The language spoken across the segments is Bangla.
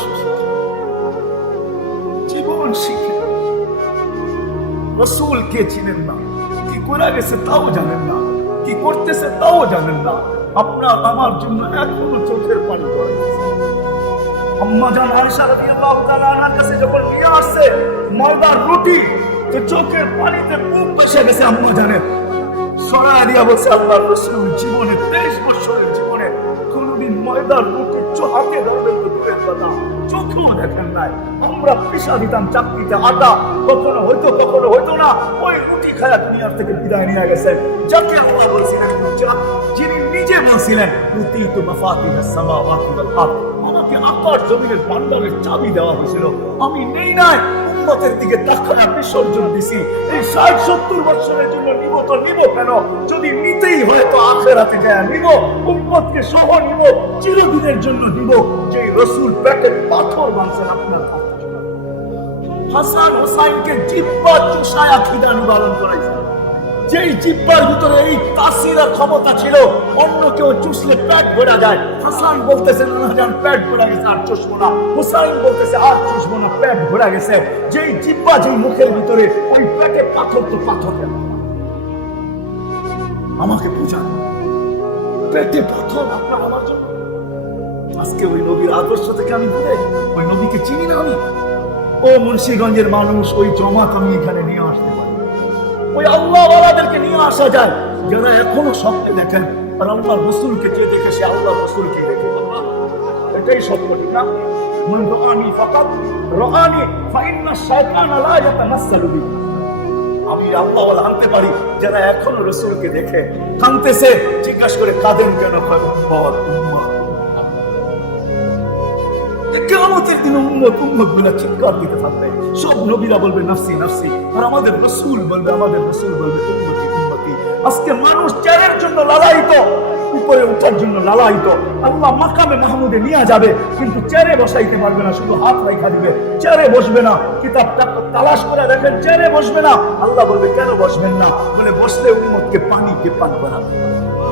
শ্বশুর জীবন শিখে রসুলকে চিনেন না, কি করে গেছে তাও জানেন না, কি করতেছে তাও জানেন না। আপনার আমার জন্য এখনো চোখের পানি পড়াইতেছে। আম্মা জান আয়েশা রাদিয়াল্লাহু তাআলা আনহার কাছে যখন নিয়ে আসছে ময়দার রুটি, তো চোখের পানিতে মুখ ভেসে গেছে। আম্মা জানেন সরায় দিয়া বলছে, আল্লাহর রাসূল জীবনে 23 বছরের জীবনে কোনদিন ময়দার রুটি হাতে ধরবেন তো দূরের কথা, চোখেও দেখেন নাই। আমরা পিসা দিতাম চাকরিতে আটা, কখনো হইতো কখনো হইতো না। ওই রুটি খায়া দুনিয়ার থেকে বিদায় নিয়ে গেছেন। যাকে আল্লাহ বলছিলেন, যিনি নিজে বলছিলেন উতীতু মাফাতিহাস সামাওয়াতি ওয়াল আরদ, আমাকে আকাশ জমিনের ভান্ডারের চাবি দেওয়া হয়েছিল, আমি নেই নাই, উম্মতের দিকে তাকায়া বিসর্জন দিছি। এই 60-70 বছরের জন্য নিব তো নিব কেন? যদি নিতেই হয় তো আখিরাতে যায় নিব, উম্মতকে সহ নিব, চিরদিনের জন্য নিব। যে রাসূল পেটে পাথর বাঁধছেন আপনার হাসান হোসাইনকে জিহ্বা চুষায়া খিদা নিবারণ করাইছেন। যেই জিহ্বার ভিতরে এই তাসির আর ক্ষমতা ছিল, অন্য কেউ চুষলে পেট ভরা যায়। হাসান বলতেছে না জান পেট ভরা গেছে আর চুষবো না, হুসাইন বলতেছে আর চুষবো না, পেট ভরা গেছে। যেই জিহ্বা যেই মুখের ভিতরে, ওই পেটে পাথর তো পাথর কেন? আমাকে বুঝান, পেটে পাথর আপনার আমার জন্য। আজকে ওই নবীর আদর্শ থেকে আমি দূরে, ওই নবীকে চিনি না আমি। ও মুন্সিগঞ্জের মানুষ, ওই জমাত আমি এখানে নিয়ে আসতে পারি। ওই আল্লাহওয়ালাদেরকে নিয়ে আসা যায় যারা এখনো স্বপ্নে দেখেন, আর আল্লাহর রাসূলকে যে দেখে সে আল্লাহর রাসূলকে দেখে। এটাই সত্য, ঠিক না? মান রাআনি ফাকাত রাআনি ফাইন্না শাইতানা লা ইয়াতামাসসালু বি। আমি আল্লাহওয়ালা আনতে পারি যারা এখনো রাসূলকে দেখে কাঁদতেছে। জিজ্ঞাসা করে কাঁদেন কেন? কিয়ামতের দিনে উম্মত গুলা চিৎকার দিতে থাকবে। সব নবীরা বলবে নাফসি নাফসি, আর আমাদের রাসূল বলবে উম্মতি উম্মতি। আজকে মানুষ চেয়ারের জন্য লালায়িত, উপরে ওঠার জন্য লালায়িত। আল্লাহ মাকামে মাহমুদে নিয়ে যাবে, কিন্তু চেয়ারে বসাইতে পারবে না, শুধু হাত রাখা দিবে। চেয়ারে বসবে না, কিতাবটা তালাশ করে দেখেন, চেয়ারে বসবে না। আল্লাহ বলবে কেন বসবেন না? বলে বসলে উম্মতকে পানিকে পান করা,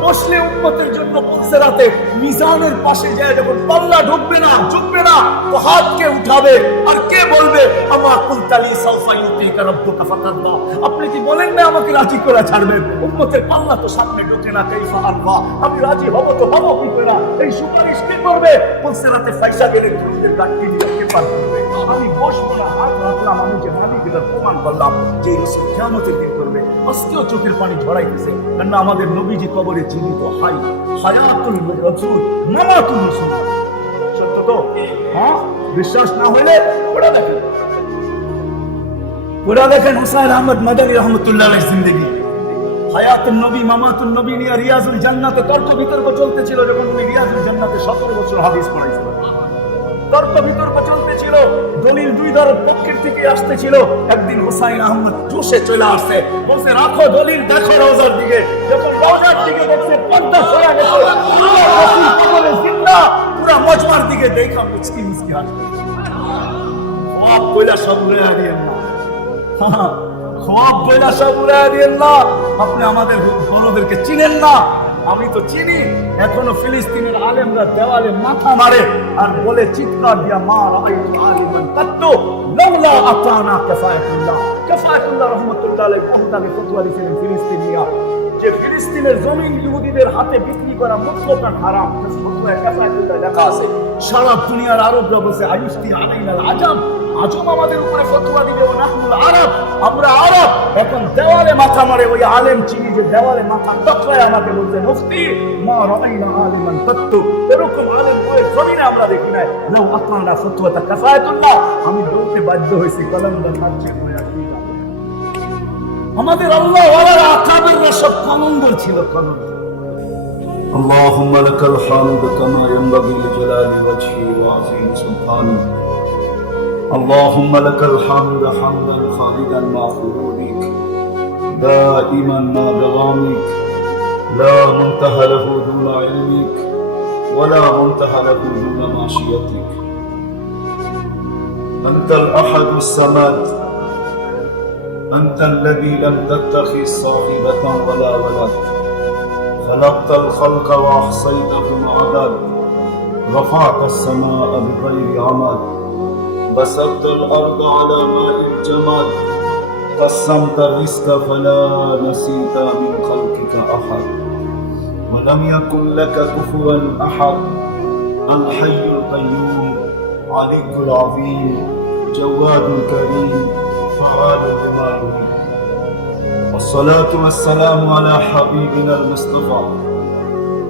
বসলে উম্মতের জন্য বলছে রাতে মিজানের পাশে যায় যখন পাল্লা ঢুকবে না তো হাতকে উঠাবে। আর কে বলবে আমা কুলতালি সাউফা ইউতিকা রাব্বুকা ফাতারদা, আপনি কি বলেন না আমাকে রাজি করে ছাড়বেন? উম্মতের পাল্লা তো সামনে ঢুকে না, কাইফা আরবা, আমি রাজি হব তো হব কি করে? এই সুপারিশ কে করবে? বলছে রাতে পয়সা গেলে খুঁজতে ডাকতে কে পার করবে? আমি বসবো না, হাত রাখলাম, আমি যে মালিক এটার প্রমাণ করলাম যে রাসূল কিয়ামতের দিন করবে। আজকেও চোখের পানি ঝরাইতেছে, কারণ আমাদের নবীজি কবরে জীবিত, হায়াতুল রাসূল মামাতুল রাসূল। সত্য তো? হ্যাঁ, বিশ্বাস না হলে ওরা দেখেন হুসাইন আহমদ মাদানী রহমতুল্লাহ আলাইহির জিন্দেগি, হায়াতুন নবী মামাতুন নবী নিয়ে রিয়াজুল জান্নাতে তর্ক বিতর্ক চলতেছিল। যখন উনি রিয়াজুল জান্নাতে 17 বছর হাদিস পড়াইছিলেন, তর্ক বিতর্ক চলতেছিল, দলিল দুই দলের পক্ষের থেকে আসতেছিল। একদিন হুসাইন আহমদ জোশে চলে আসছে, বলছে রাখো দলিল, দেখো রওজার দিকে। যখন রওজার দিকে দেখছে পর্দা সরা গেছে, আল্লাহর রাসূল কবরে জিন্দা, পুরা মজমার দিকে দেখা মুচকি মুচকি হাসছে। খোয়াব কইলা সব উড়াইয়া দিয়েন না, খোয়াব কইলা সব উড়াইয়া দিয়েন না। আপনি আমাদের বড়দেরকে চিনেন না, আমি তো চিনি। এখনো ফিলিস্তিনের আলেমরা দেওয়ালে মাথা মারে আর বলে চিৎকার দিয়া, মা রাআইতু আলিমান কাত্তু লাউলা আতানা কাফায়াতুল্লাহ রাহমাতুল্লাহ আলাইহি বাগদাদে ফতোয়া দিয়েছিলেন ফিলিস্তিনিয়া, যে ফিলিস্তিনের জমিন ইহুদিদের হাতে বিক্রি করা মুতলাকান হারাম। ফতোয়ায় কাফায়াতুল্লাহ লেখা আছে। সারা দুনিয়ার আরবরা বলছে আইস্তি আলাইনাল আজাব, আজম আমাদের উপরে ফতোয়া দিবে, ও নাহনুল আরব, আমরা আরব। এখন দেওয়ালে মাথা মারে ওই আলেম চিনি, যে দেওয়ালে মাথা টকরায় আমাকে বলছে মুফতি মা রাআইনা আলিমান কাত্তু, এরকম আলেম ওই জমিনে আমরা দেখি নাই। লাউ আতানা ফতওয়াতা কাফায়াতুল্লাহ, আমি বলতে বাধ্য হইছি কলমদার মাঝে হয়ে কি আমাদের আল্লাহ ওয়ালা আকাবেররা সব কলমদার ছিল, কলমদার। আল্লাহুম্মা লাকাল হামদু কামা ইয়ানবাগি লিজালালি ওয়াজহি ওয়া আযীমি সুবহানি। اللهم لك الحمد حمدا خالدا مع خلودك دائما مع دوامك لا منتهى له دون علمك ولا منتهى له دون معصيتك. أنت الأحد الصمد، أنت الذي لم تتخذ صاحبة ولا ولد، خلقت الخلق وأحصيتهم عدد رفعت السماء بغير عمد بسطت الأرض على ماء الجمد قسمت الرزق فلا نسيت من خلقك أحد ولم يكن لك كفوا أحد الحي القيوم عليك العظيم جواد كريم فعال لما يريد والصلاة والسلام على حبيبنا المصطفى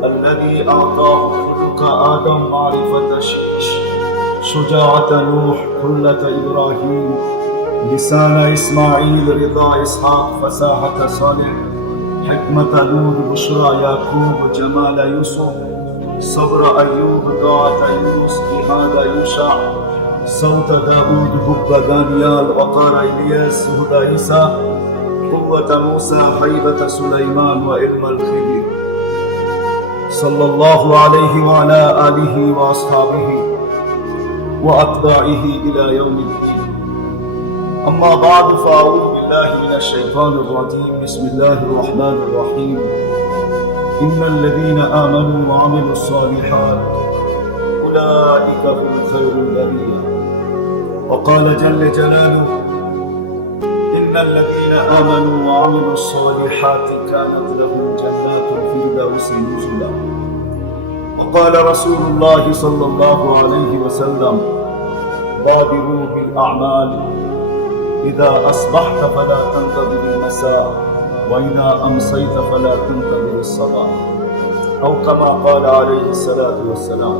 الذي أعطاه ملك آدم معرفة شجاعة نوح حلة إبراهيم لسان إسماعيل رضا إسحاق فساحة صالح حكمة لوط بشرى يعقوب جمال يوسف صبر أيوب طاعة يونس جهاد يوشع صوت داود حب دانيال وقار إلياس هدى عيسى قوة موسى هيبة سليمان وعلم الخبير صلى الله عليه وعلى آله وأصحابه وأتباعه إلى يوم الدين أما بعد فأعوذ بالله من الشيطان الرجيم بسم الله الرحمن الرحيم إن الذين آمنوا وعملوا الصالحات أولئك هم خير البرية وقال جل جلاله إن الذين آمنوا وعملوا الصالحات كانت لهم جنات الفردوس نزلا وقال رسول الله صلى الله عليه وسلم بادروا بالأعمال إذا أصبحت فلا تنتظر المساء وإذا أمسيت فلا تنتظر الصباح أو كما قال عليه الصلاة والسلام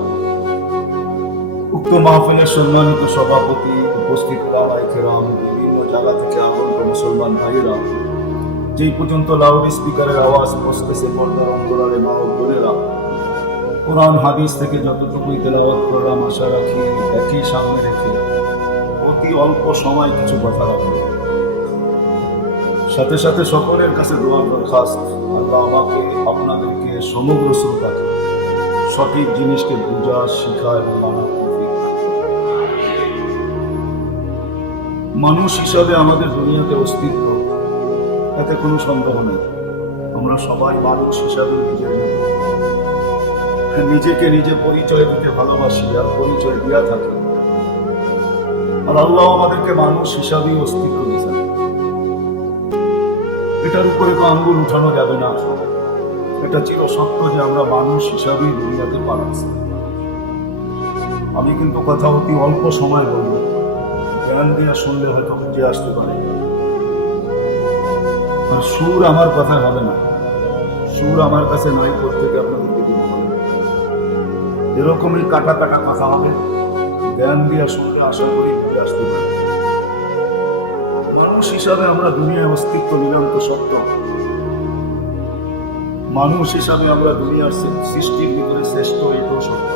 উক্ত মাহফিলের সম্মানিত সভাপতি উপস্থিত ওলামায়ে কেরাম বিভিন্ন জায়গা থেকে আগত মুসলমান ভাইয়েরা যেই পর্যন্ত লাউড স্পিকারের আওয়াজ পৌঁছতেছে পর্দার অন্তরালে মা ও বোনেরা কোরআন হাদিস থেকে যতটুকুই তেলাওয়াত করলাম আশা রাখি একই সামনে রেখে অতি অল্প সময় কিছু কথা রাখবো সাথে সাথে সকলের কাছে দোয়া দরখাস্ত আল্লাহ আমাকে আপনাদেরকে সমগ্র শ্রোতাকে সঠিক জিনিসকে বোঝা শিখা এবং মানার তৌফিক দান করুন। মানুষ হিসাবে আমাদের দুনিয়াতে অস্তিত্ব এতে কোনো সন্দেহ নেই আমরা সবাই মানুষ হিসাবে নিজেকে নিজে পরিচয় দিতে ভালোবাসি আর পরিচয় দিয়া থাকি আর আল্লাহ আমাদেরকে মানুষ হিসাবেই অস্তিত্ব দিয়েছেন এটার উপরে তো আঙ্গুল উঠানো যাবে না এটা চির সত্য যে আমরা মানুষ হিসাবেই দুনিয়াতে পালাচ্ছি আমি কিন্তু কথা অতি অল্প সময় বলব জ্ঞান দিয়ে শুনলে হয়তো বুঝে আসতে পারে সুর আমার কথা হবে না সুর আমার কাছে নাই করতে আপনাদেরকে দিব এরকমই কাটা কাটা কথা হবে জ্ঞান দিয়ে শুনলে আশা করি বুঝে আসতে পারে মানুষ হিসাবে আমরা দুনিয়ায় অস্তিত্ব নিলাম তো সত্য মানুষ হিসাবে আমরা দুনিয়ার সৃষ্টির ভিতরে শ্রেষ্ঠ এটাও সত্য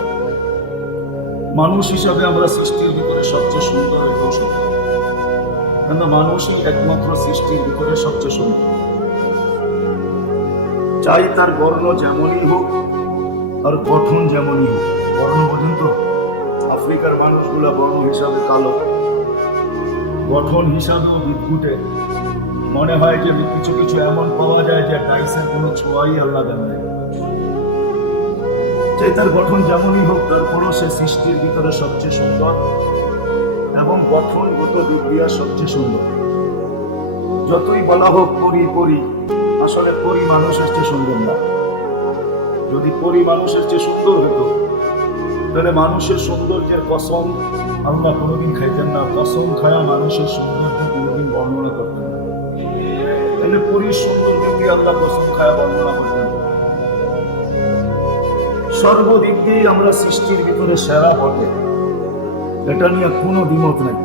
মানুষ হিসাবে আমরা সৃষ্টির ভিতরে সবচেয়ে সুন্দর এটাও সত্য কেন মানুষই একমাত্র সৃষ্টির ভিতরে সবচেয়ে সুন্দর চাই তার বর্ণ যেমনই হোক আর গঠন যেমনই হোক বর্ণ পর্যন্ত আফ্রিকার মানুষগুলা বর্ণ হিসাবে কালো গঠন হিসাবেও বিদ্যুটে মনে হয় যে কিছু কিছু এমন পাওয়া যায় যে টাইসের কোনো ছোঁয়াই আল্লাহ দেন নাই যে তার গঠন যেমনই হোক তারপরও সে সৃষ্টির ভিতরে সবচেয়ে সুন্দর এবং গঠনগত দিক দিয়া সবচেয়ে সুন্দর যতই বলা হোক পরি পরি আসলে পরি মানুষের চেয়ে সুন্দর না যদি পরি মানুষের চেয়ে সুন্দর হতো তাহলে মানুষের সৌন্দর্যের কসম আল্লাহ কোনোদিন খাইতেন না কসম খায়া মানুষের সৌন্দর্য কোনোদিন বর্ণনা করতেন না তাহলে পরির সৌন্দর্যকে আল্লাহ কসম খায়া বর্ণনা করতেন সর্বদিক দিয়ে আমরা সৃষ্টির ভিতরে সেরা বটে এটা নিয়ে কোনো দ্বিমত নেই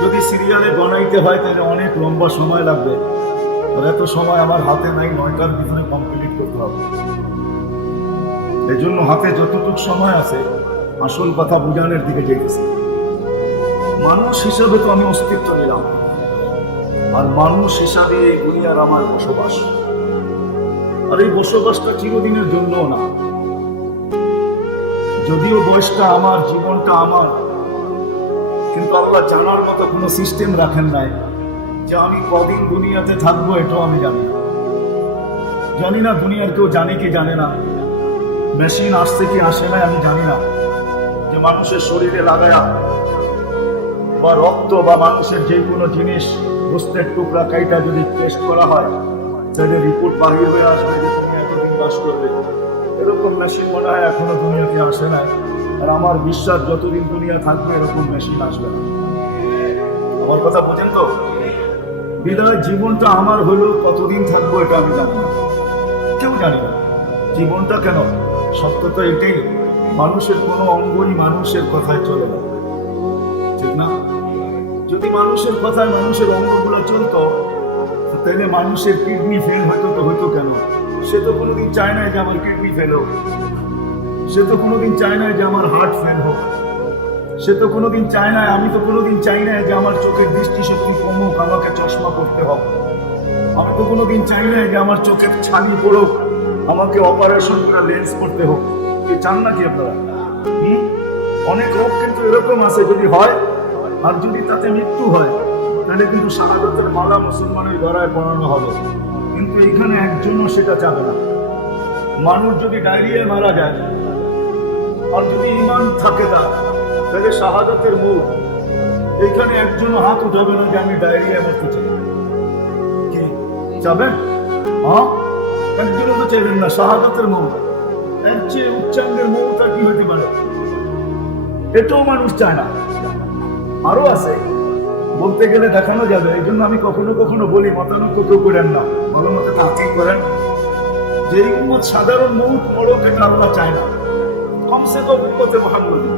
যদি সিরিয়ালে বানাইতে হয় তাহলে অনেক লম্বা সময় লাগবে আর এত সময় আমার হাতে নাই 9টার ভিতরে কমপ্লিট করতে হবে এই জন্য হাতে যতটুকু সময় আছে আসল কথা বুঝানোর দিকে যেতেছে মানুষ হিসাবে তো আমি অস্তিত্ব নিলাম আর মানুষ হিসাবে এই দুনিয়ার আমার বসবাস আর এই বসবাসটা চিরদিনের জন্য না যদিও বয়সটা আমার জীবনটা আমার কিন্তু আল্লাহ জানার মতো কোনো সিস্টেম রাখেন নাই যে আমি কদিন দুনিয়াতে থাকবো এটাও আমি জানি না দুনিয়ার কেউ জানে কি জানে না মেশিন আসছে কি আসে না আমি জানি না, যে মানুষের শরীরে লাগায়া বা রক্ত বা মানুষের যে কোনো জিনিস গোস্তের টুকরা কাইটা যদি টেস্ট করা হয় তাহলে রিপোর্ট বাহির হয়ে আসবে যে তুমি এতদিন বাস করবে। এরকম মেশিন মনে হয় এখনো দুনিয়াতে আসে না, আর আমার বিশ্বাস যতদিন দুনিয়া থাকবে এরকম মেশিন আসবে না। আমার কথা বোঝেন তো? বিদায় জীবনটা আমার হলেও কতদিন থাকবো এটা আমি জানি না, কেউ জানি না। জীবনটা কেন, সত্য তো এটাই, মানুষের কোনো অঙ্গই মানুষের কথায় চলে না, ঠিক না? যদি মানুষের কথায় মানুষের অঙ্গগুলো চলতো তাহলে মানুষের কিডনি ফেল হয়তো তো হইতো কেন? সে তো কোনোদিন চায় না যে আমার কিডনি ফেল হোক, সে তো কোনোদিন চায় না যে আমার হার্ট ফেল হোক, সে তো কোনোদিন চায় না, আমি তো কোনোদিন চাই না যে আমার চোখের দৃষ্টিশক্তি কমুক, আমাকে চশমা পড়তে হবে। আমি তো কোনোদিন চাই না যে আমার চোখের ছানি পড়ুক, আমাকে অপারেশন করে লেন্স করতে হোক। কি চান নাকি আপনারা? অনেক রোগ কিন্তু এরকম আছে, যদি হয় আর যদি তাতে মৃত্যু হয় তাহলে কিন্তু শাহাদাতের মালা মুসলমানের গলায় পরানো হবে, কিন্তু এইখানে একজনও সেটা চাবে না। মানুষ যদি ডায়রিয়ায় মারা যায় আর যদি ঈমান থাকে তাহলে শাহাদাতের মুখ, এইখানে একজনও হাত উঠাবে না যে আমি ডায়রিয়া মরতে চাই। কি চাবেন? হ্যাঁ, একজনও তো চাইবেন না। শাহাদাতের মুখ, এর চেয়ে উচ্চাঙ্গের মুখটা কি হতে পারে? এটাও মানুষ চায় না। আরো আছে, বলতে গেলে দেখানো যাবে, এই জন্য আমি কখনো কখনো বলি মতানৈক্য কেউ করেন না, ভালো মতো তাকিদ করেন যে এই উম্মত সাধারণ মৌত পড়ুক এটা আল্লাহ চায় না, কমসে কম উম্মতে মুহাম্মদী।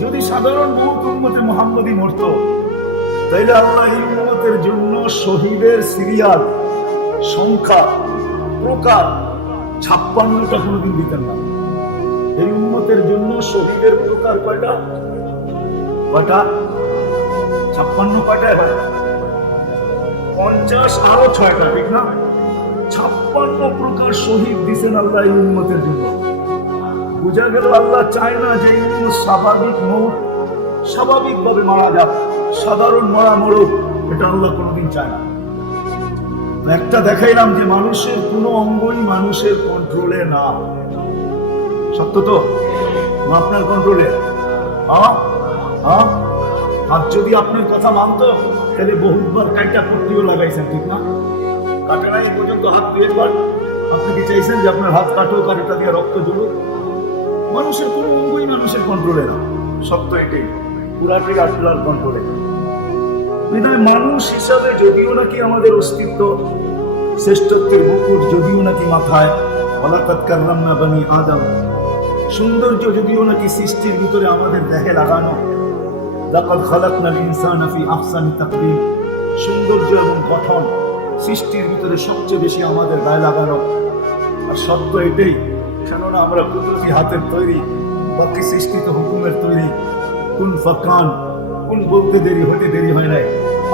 যদি সাধারণ মৌত উম্মতে মুহাম্মদী মরত তাইলে আল্লাহ এই উম্মতের জন্য শহীদের সিরিয়াল সংখ্যা প্রকার 56টা কোনোদিন দিতেন না। এই উম্মতের জন্য শহীদের প্রকার কয়টা? 56 কয়টায় হয়? 50 আরো 6টা, ঠিক না? 56 প্রকার শহীদ দিছেন আল্লাহ এই উম্মতের জন্য। বুঝা গেল আল্লাহ চায় না যে স্বাভাবিক মৌত স্বাভাবিকভাবে মারা যাক, সাধারণ মরা মরুক, এটা আল্লাহ কোনোদিন চায় না। একটা দেখাইলাম যে মানুষের কোনো অঙ্গই মানুষের কন্ট্রোলে না, সত্য তো? আপনার কন্ট্রোলে? আর যদি আপনার কথা মানতো তাহলে বহুবার কাইটা করতেও লাগাইছেন, ঠিক না? কাটে না এই পর্যন্ত হাত দিয়ে একবার। আপনি কি চাইছেন যে আপনার হাত কাটুক আর এটা দিয়ে রক্ত জড়ুক? মানুষের কোনো অঙ্গই মানুষের কন্ট্রোলে না, সত্য এটাই, পুরাটি আল্লাহর কন্ট্রোলে। বিধায় মানুষ হিসাবে যদিও নাকি আমাদের অস্তিত্ব, শ্রেষ্ঠত্বের মুকুট যদিও নাকি মাথায়, ওয়ালাকাদ কাররামনা বানি আদম, সৌন্দর্য যদিও নাকি সৃষ্টির ভিতরে আমাদের দেহে লাগানো, লাকাদ খালাকনাল ইনসানা ফি আহসানি তাকওয়িম, সৌন্দর্য এবং গঠন সৃষ্টির ভিতরে সবচেয়ে বেশি আমাদের গায়ে লাগানো। আর সত্য এটাই, কেননা আমরা কুদরতি হাতের তৈরি, বাকি সৃষ্টি তো হুকুমের তৈরি। কোন ফাকান, কোন বলতে দেরি হতে দেরি হয় নাই,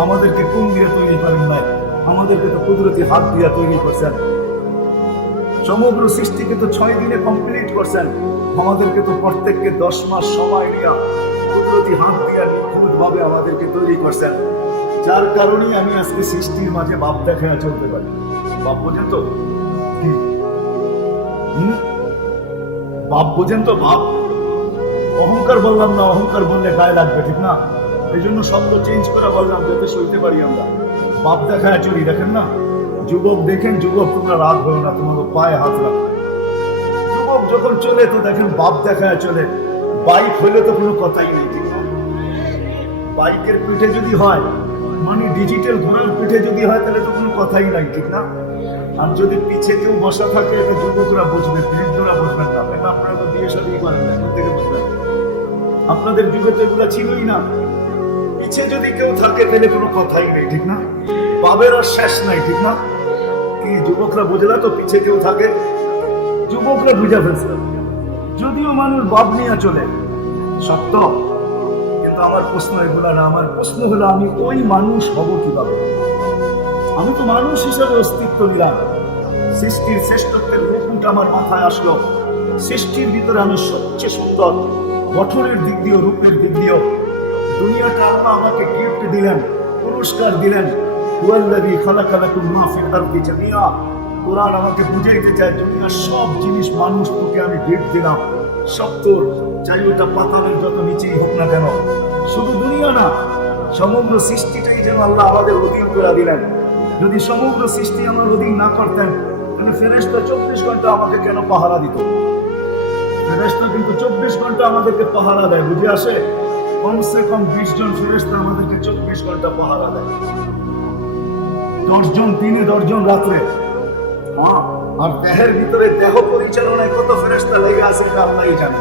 আমাদেরকে কোন দিয়ে তৈরি করেন নাই, আমাদেরকে তো কুদরতি হাত দিয়ে তৈরি করছেন। সমগ্র সৃষ্টিকে তো 6 দিনে কমপ্লিট করছেন, আমাদেরকে তো প্রত্যেককে 10 মাস সময় নিয়ে কুদরতি হাত দিয়ে নিখুঁত ভাবে আমাদেরকে তৈরি করছেন। যার কারণেই আমি আজকে সৃষ্টির মাঝে ভাব দেখায় চলতে পারি। ভাব বোঝেন তো? ভাব বোঝেন তো? ভাব, অহংকার বললাম না, অহংকার বললে গায়ে লাগবে, ঠিক না? এই জন্য শব্দ চেঞ্জ করে বললাম যাতে সইতে পারি আমরা। ভাব দেখায় চলি, দেখেন না? যুবক দেখেন, যুবক তোমরা রাগ হো না, তোমাদের পায়ে হাত রাখো। যুবক যখন চলে তো দেখেন ভাব দেখায় চলে। বাইক হইলে তো কোনো কথাই নেই, ঠিক না? বাইকের পিঠে যদি হয়, মানে ডিজিটাল ঘোড়ার পিঠে যদি হয় তাহলে তো কোনো কথাই নাই, ঠিক না? আর যদি পিছে কেউ বসা থাকে এটা যুবকরা বুঝবে, বৃদ্ধরা বুঝবেন না, কেন আপনারা তো বিয়ে শাদী করেন না, থেকে বুঝবেন। আপনাদের যুগে তো এগুলো ছিলই না। পিছে যদি কেউ থাকে তাহলে কোনো কথাই নেই, ঠিক না? বাবের আর শেষ নাই, ঠিক না? কি যুবকরা বুঝলা তো পিছে কেউ থাকে? যুবকরা বুঝা ফেলছে, যদিও মানুষ বাপ নিয়ে চলে, সত্য। কিন্তু আমার প্রশ্ন এগুলা না, আমার প্রশ্ন হলো আমি ওই মানুষ হব কিভাবে? আমি তো মানুষ হিসাবে অস্তিত্ব নিলাম, সৃষ্টির শ্রেষ্ঠত্বের মুকুট আমার মাথায় আসলো, সৃষ্টির ভিতরে আমি সবচেয়ে সুন্দর, গঠনের দিক দিয়েও রূপের দিক দিয়েও। দুনিয়াটা আল্লাহ আমাকে গিফট দিলেন, পুরস্কার দিলেন। হুয়াল্লাযী খালাকা লাকুম মা ফিল আরদি জামিআ, কোরআন আমাকে বুঝাইতে চায় দুনিয়ার সব জিনিস মানুষ তোকে আমি ভেট দিলাম, সব তোর, চাই ওটা পাতানোর যত নিচেই হোক না কেন। শুধু দুনিয়া না, সমগ্র সৃষ্টিটাই যেন আল্লাহ আমাদের অধীন করে দিলেন। যদি সমগ্র সৃষ্টি আমার অধীন না করতেন তাহলে ফেরেশতা 24 ঘন্টা আমাকে কেন পাহারা দিত? ফেরেশতা কিন্তু 24 ঘন্টা আমাদেরকে পাহারা দেয়, বুঝে আসে? কমসে কম 20 জন ফেরেশতা আমাদেরকে 24 ঘন্টা পাহারা দেয়, 10 জন দিনে 10 জন রাত্রে। আর দেহের ভিতরে দেহ পরিচালনায় কত ফেরেশতা লেগে আছে এটা আল্লাহই জানে।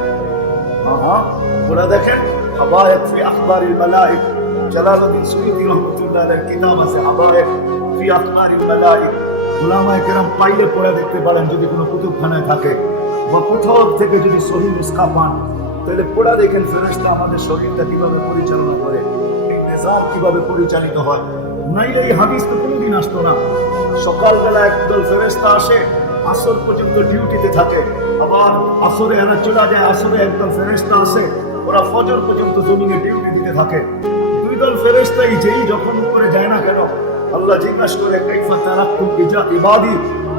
ওরা দেখেন হাবায়াত ফি আখবারিল মালাইক, জালালউদ্দিন সুয়ুতী রাহমাতুল্লাহ আলাইহির কিতাব আছে হাবায়াত ফি আখবারিল মালাইক। উলামায়ে কেরাম পাইলে পড়ে দেখতে পারেন, যদি কোনো কুতুবখানায় থাকে বা কোথাও থেকে যদি সহিহ নুসখা পান তাহলে পড়া দেখেন ফেরেশতা আমাদের শরীরটা কিভাবে পরিচালনা করে, নিজাম কিভাবে পরিচালিত হয়। নাইলে এই হাদিস তো কোনোদিন আসতো না। সকালবেলা একদল ফেরেশতা আসে, আসর পর্যন্ত ডিউটিতে থাকে, আবার আসরে এরা চলে যায়, আসরে একদল ফেরেশতা আসে, ওরা ফজর পর্যন্ত জমিনে ডিউটি দিতে থাকে। দুই দল ফেরেশতাই যেই যখন উপরে যায় না কেন আল্লাহ জিজ্ঞাসা করে কাইফা তারাকতুম ইবাদি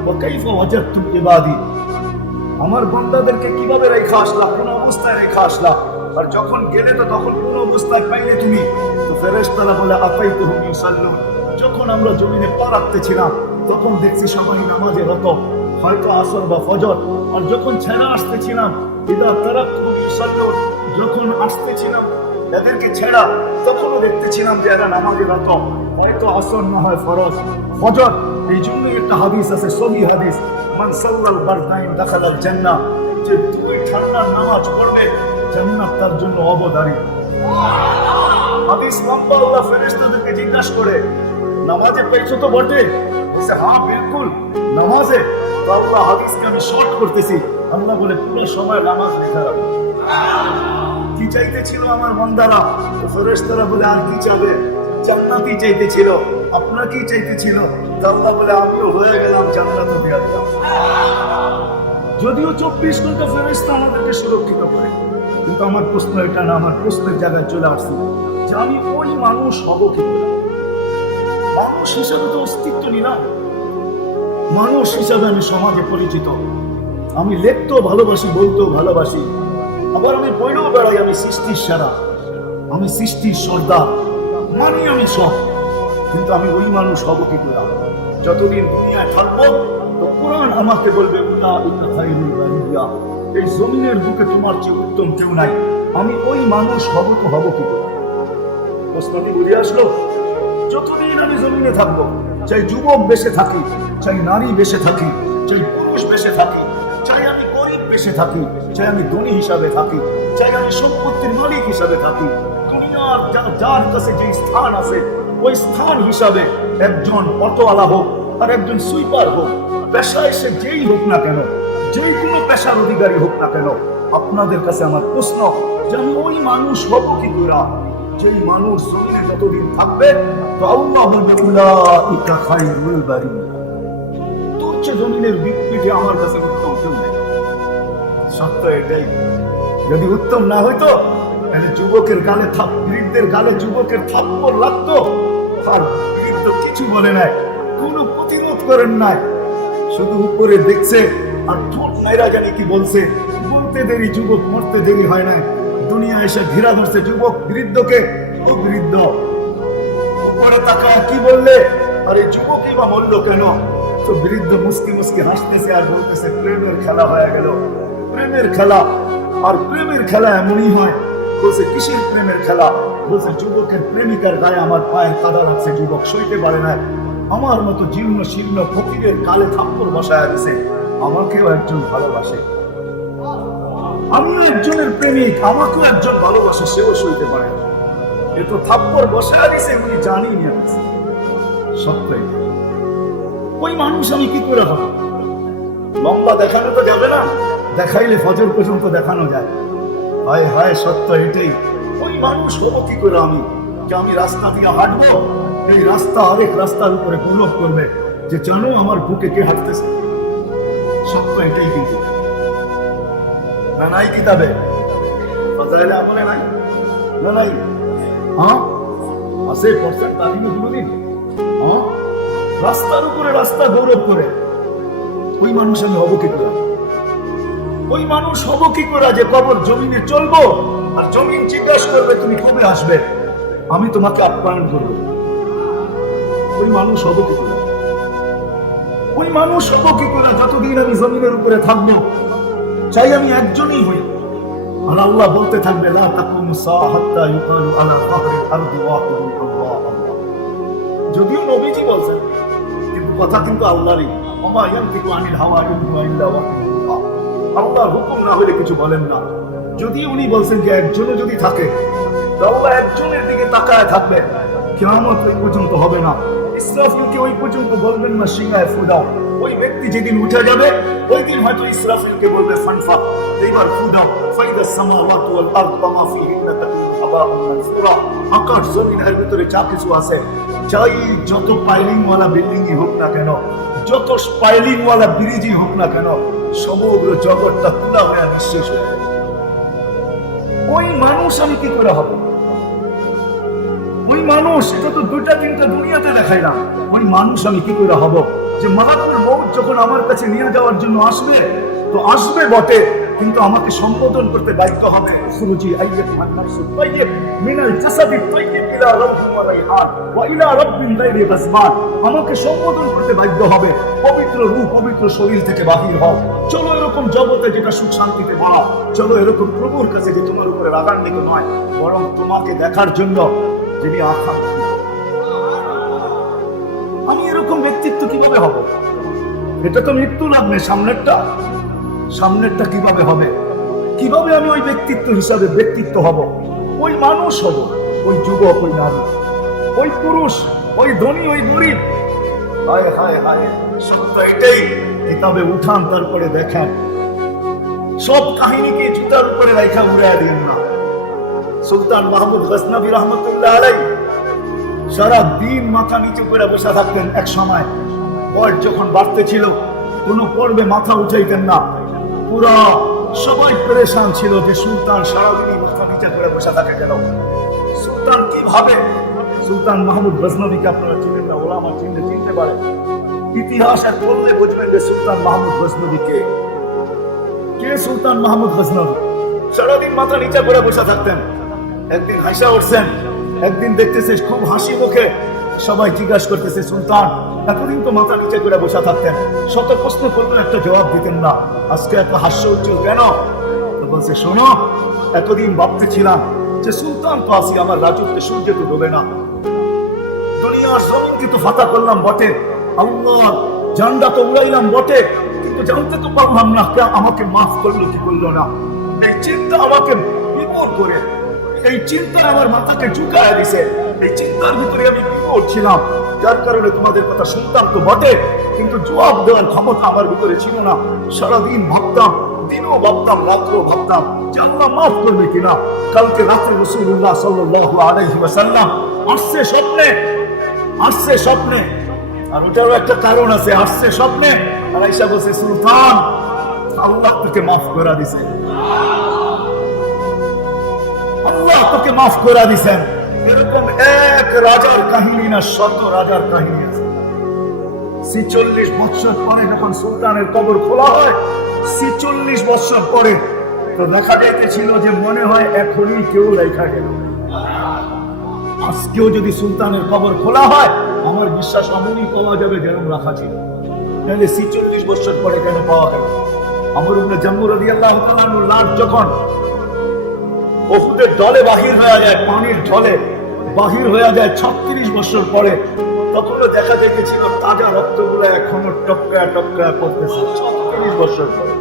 ওয়া কাইফা ওয়াজাদতুম ইবাদি, আমার বান্দাদেরকে কিভাবে রেখে আসলা, কোন অবস্থায় রেখে আসলা, আর যখন গেলে তো তখন কোন অবস্থায় পাইলে তুমি? তো ফেরেশতারা বলে আতাইতুহুম ইউসাল্লুন, যখন আমরা জমিনে পা রাখতেছিলাম তখন দেখছি সবাই নামাজে রত, হয়তো আসর বা ফজর। আর যখন ছেড়ে আসতেছিলাম ইদা তারাকতুহুম ইউসাল্লুন, যখন আসতেছিলাম এদেরকে ছেড়া তখনও দেখতেছিলাম যে এরা নামাজে রত, হয়তো আসর না হয় ফরজ, ফজর। এই জন্য একটা হাদিস আছে, সহিহ হাদিস, মান সাল্লাল বারদাইন দাখালাল জান্নাহ, যে দুই ঠান্ডার নামাজ পড়বে জান্নাত তার জন্য অবধারিত। হাদিস লম্বা, আল্লাহ ফেরেশতাদেরকে জিজ্ঞাসা করে নামাজে পেয়েছো তো বটে? বলছে হ্যাঁ বিলকুল নামাজে। তো আল্লাহ হাদিসকে আমি শর্ট করতেছি, আল্লাহ বলে পুরো সময় নামাজ লেখা রাখো। কি চাইতেছিল আমার বান্দারা? তো ফেরেশতারা বলে আর কি চাবে? জান্নাতই চাইতেছিল। আপনারা কি চাইতেছিল? আল্লাহ বলে আমিও হয়ে গেলাম জান্নাতে দিয়ে দিলাম। যদিও 24 ঘন্টা ফেরেশতা আমাদেরকে সুরক্ষিত করে, কিন্তু আমার প্রশ্ন এটা না, আমার প্রশ্নের জায়গায় চলে আসছি যে আমি ওই মানুষ হব কি করে? মানুষ হিসাবে তো অস্তিত্ব নিলাম, মানুষ হিসাবে আমি সমাজে পরিচিত, আমি লিখতেও ভালোবাসি, বলতেও ভালোবাসি, আবার আমি বইলেও বেড়াই আমি সৃষ্টির সেরা, আমি সৃষ্টির সর্দার, মানি আমি সব। কিন্তু আমি ওই মানুষ হব কি করে? যতদিন দুনিয়ায় থাকবো তো কোরআন আমাকে বলবে উলাইকা খায়রুল বারিয়া, এই জমিনের বুকে তোমার চেয়ে উত্তম কেউ নাই। আমি ওই মানুষ হব তো হব কি করে? প্রশ্নটি বুঝে আসলো? যতদিন আমি জমিনে থাকবো, চাই যুবক বেঁচে থাকি, চাই নারী বেঁচে থাকি, চাই পুরুষ বেঁচে থাকি, চাই আমি গরিব বেঁচে থাকি, চাই আমি ধনী হিসাবে থাকি, চাই আমি সম্পত্তির মালিক হিসাবে থাকি, দুনিয়ার যার কাছে যে স্থান আছে ওই স্থান হিসাবে একজন অটোওয়ালা হোক আর একজন সুইপার হোক, পেশায় সে যেই হোক না কেন, যেই কোনো পেশার অধিকারী হোক না কেন, আপনাদের কাছে আমার প্রশ্ন যে আমি ওই মানুষ হব কি করে? যেই মানুষ জমিনে যতদিন থাকবে তো আল্লাহ বলবে উলাইকা খায়রুল বারিয়া, তোর চেয়ে জমিনের বিপরীতে আমার কাছে উত্তম কেউ নেই। সত্য এটাই। যদি উত্তম না হইতো তাহলে যুবকের গালে বৃদ্ধের গালে যুবকের থাপ্পড় লাগতো, আর বৃদ্ধ কিছু বলে নাই, কোনো প্রতিরোধ করেন নাই, শুধু উপরে দেখছে আর ঠোঁট নাইরা জানি কি বলছে। বলতে দেরি, যুবক মরতে দেরি হয় না, দুনিয়া এসে ঘিরা ধরছে যুবক বৃদ্ধকে। ও বৃদ্ধ উপরে তাকায় কি বললে? আরে যুবকই বা বললো কেন? তো বৃদ্ধ মুস্কি মুস্কি হাসতেছে আর বলতেছে প্রেমের খেলা হয়ে গেল, প্রেমের খেলা। আর প্রেমের খেলা এমনই হয়। বলছে কিসের প্রেমের খেলা? বলছে যুবকের প্রেমিকার গায়ে আমার পায়ের কাদা লাগছে, যুবক সইতে পারে না, আমার মতো জীর্ণ শীর্ণ ফকিরের গালে থাপ্পড় বসায় দিছে, আমাকেও একজন ভালোবাসে, আমিও একজনের প্রেমিক, আমাকেও একজন ভালোবাসে, সেও সইতে পারে না, এ তো থাপ্পড় বসায় দিছে, উনি জানি না। সত্যই ওই মানুষ আমি কি করে হব? লম্বা দেখানো তো যাবে না, দেখাইলে ফজর পর্যন্ত দেখানো যায়। হায় হায়, সত্য এটাই। ওই মানুষ হবো কি করে আমি? যে আমি রাস্তা দিয়ে হাঁটবো, এই রাস্তা আরেক রাস্তার উপরে গোলক করবে যে জানো আমার বুকে কে হাঁটতেছে। সত্য এটাই। কিন্তু না নাই কিতাবে, ফাজাইলে আমলে নাই, না নাই। হ্যাঁ আছে, পড়ছেন তালিমে কোনোদিন? হ্যাঁ, রাস্তার উপরে রাস্তা গৌরব করে, ওই মানুষ আমি হব কি করে? ওই মানুষ হব কি করে যে কবর জমিনে চলবো আর জমিন জিজ্ঞাসা করবে তুমি কবে আসবে, আমি তোমাকে আপ্যায়ন করবো? ওই মানুষ হব কি করে? ওই মানুষ হব কি করে যতদিন আমি জমিনের উপরে থাকবো? চাই আমি একজনই হই। আর আল্লাহ বলতে থাকবে লা তাকুমু সাআ হাত্তা ইউকালু আলা ফাহরিল আরদি ওয়াহিদুন আল্লাহ আল্লাহ। যদিও নবীজি বলছেন, কিন্তু কথা কিন্তু আল্লাহরই। ওমা ইয়ানতিকু আনিল হাওয়া ইন হুয়া ইল্লা ওয়াহয়ুল্লাহ। আল্লাহর হুকুম না হলে কিছু বলেন না। যদি উনি বলছেন যে একজনও যদি থাকে, তাহলে একজনের দিকে তাকায় থাকবে, কিয়ামত ওই পর্যন্ত হবে না। ইসরাফিলকে ওই পর্যন্ত বলবেন না সিংহায় ফু দাও। ওই ব্যক্তি যেদিন উঠে যাবে ওই দিন হয়তো ইসরাফিলকে বলবে ফানফা, এইবার ফু দাও। ফাইদা সামাওয়াতু ওয়াল আরদু ওয়া মা ফীহিন্না তাকুনু হাবাআন মানসুরা। আকাশ জমিনের ভিতরে যা কিছু আছে, চাই যত পাইলিং ওয়ালা বিল্ডিংই হোক না কেন, যত পাইলিং ওয়ালা ব্রিজই হোক না কেন, সমগ্র জগৎটা তুলা হয়ে নিঃশেষ হয়ে যাবে। ওই মানুষ আমি কি করে হব? ওই মানুষ, এটা তো দুইটা তিনটা দুনিয়াতে দেখাই না। ওই মানুষ আমি কি করে হব যে মালাকুল মউত যখন আমার কাছে নিয়ে যাওয়ার জন্য আসবে, তো আসবে বটে, কিন্তু আমাকে সম্বোধন করতে দায়িত্ব হবে সুরুজি আইয়্যিব মান্নাসুত তাইয়্যিব মিনাল জাসাদি তাইয়্যিব ইলা রাব্বিন ওয়া রাইহান ওয়া ইলা রাব্বিন গায়রি গাসমান। আমাকে সম্বোধন করতে বাধ্য হবে পবিত্র রূহ পবিত্র শরীর থেকে বাহির হও। চলো এরকম জগতে যেটা সুখ শান্তিতে ভরা, চলো এরকম প্রভুর কাছে যে তোমার উপরে রাগান্বিত নয়, বরং তোমাকে দেখার জন্য যিনি আখা। আমি এরকম ব্যক্তিত্ব কিভাবে হব? এটা তো মৃত্যু লাগবে। সামনেরটা কিভাবে হবে? কিভাবে আমি ওই ব্যক্তিত্ব হিসাবে ব্যক্তিত্ব হব? ওই মানুষ হব, ওই যুবক ওই নারী, ওই পুরুষ ওই ধনী ওই গরিব। হায় হায় হায়, সত্য এটাই। কিতাবে উঠান, তারপরে দেখেন। সব কাহিনীকে জুতার উপরে রেখা উড়াইয়া দিন না। সুলতান মাহমুদ গজনবী রহমতুল্লাহ আলাইহি সারা দিন মাথা নিচু করে বসে থাকতেন। এক সময় বয়স যখন বাড়তে ছিল, কোন পর্বে মাথা উঠাইতেন না। পুরা সবাই পরেশান ছিল যে সুলতান সারাদিনই মাথা নিচু করে বসে থাকে কেন? সুলতান কিভাবে? সুলতান মাহমুদ গজনবীকে আপনারা চিনেন না, ওলামা চিনতে পারে। ইতিহাস পড়লে বুঝবেন যে সুলতান মাহমুদ গজনবী কে। সুলতান মাহমুদ গজনবী সারাদিন মাথা নিচু করে বসে থাকতেন। একদিন হাসা উঠছেন, একদিন দেখতেছে খুব হাসি মুখে। সবাই জিজ্ঞাসা করতেছে, সুলতান এতদিন তো মাথা নিচে করে বসে থাকতেন, শত প্রশ্ন করলেন একটা জবাব দিতেন না, আজকে এত হাস্য উজ্জ্বল কেন? তো বলছে, শোনো, এতদিন ভাবতেছিলাম যে সুলতান তো আছি, আমার রাজত্বে সূর্য তো ডোবে না, দুনিয়ার জমিনকে তো ফাতা করলাম বটে, আল্লাহ ঝান্ডা তো উড়াইলাম বটে, কিন্তু জানতে তো পারলাম না আমাকে মাফ করলো কি করলো না। এই চিন্তা আমাকে বিপদ করে, এই চিন্তা আমার মাথাকে ঝুঁকায় দিছে। এই চিন্তার ভিতরে আমি বিপদ ছিলাম, যার কারণে তোমাদের কথা শুনতাম তো বটে, কিন্তু জবাব দেওয়ার ক্ষমতা আমার ভিতরে ছিল না। সারাদিন ভাবতাম, দিনও ভাবতাম, রাত্রেও ভাবতাম যে আল্লাহ মাফ করবে কিনা। কালকে রাতে রাসূলুল্লাহ সাল্লাল্লাহু আলাইহি ওয়াসাল্লাম আসছে স্বপ্নে, আর ওটারও একটা কারণ আছে, আসছে স্বপ্নে আর আয়েশা বলছে, সুলতান আল্লাহ তোকে মাফ করে দিছে, আল্লাহ তোকে মাফ করে দিছেন। এরকম এক রাজার কাহিনী না, শত রাজার কাহিনী আছে। ৪৬ বছর পরে যখন সুলতানের কবর খোলা হয়, ৪৬ বছর পরে, তো দেখা যাইতেছিল যে মনে হয় এখনই কেউ লেখা গেল। আজকেও যদি সুলতানের কবর খোলা হয়, আমার বিশ্বাস অমনই পাওয়া যাবে যেরকম রাখা ছিল। তাহলে ৪৬ বছর পরে কেন পাওয়া গেল? আমর ইবনে জামূহ রাদিয়াল্লাহু তাআলা আনহু লাশ যখন উহুদের ঢলে বাহির হয়ে যায়, পানির ঢলে বাহির হয়ে যায় ৩৬ বছর পরে, তখনও দেখা দেখেছিল তাজা রক্তগুলো এখনো টপকায় টপকায় পড়তেছে ৩৬ বছর পরে।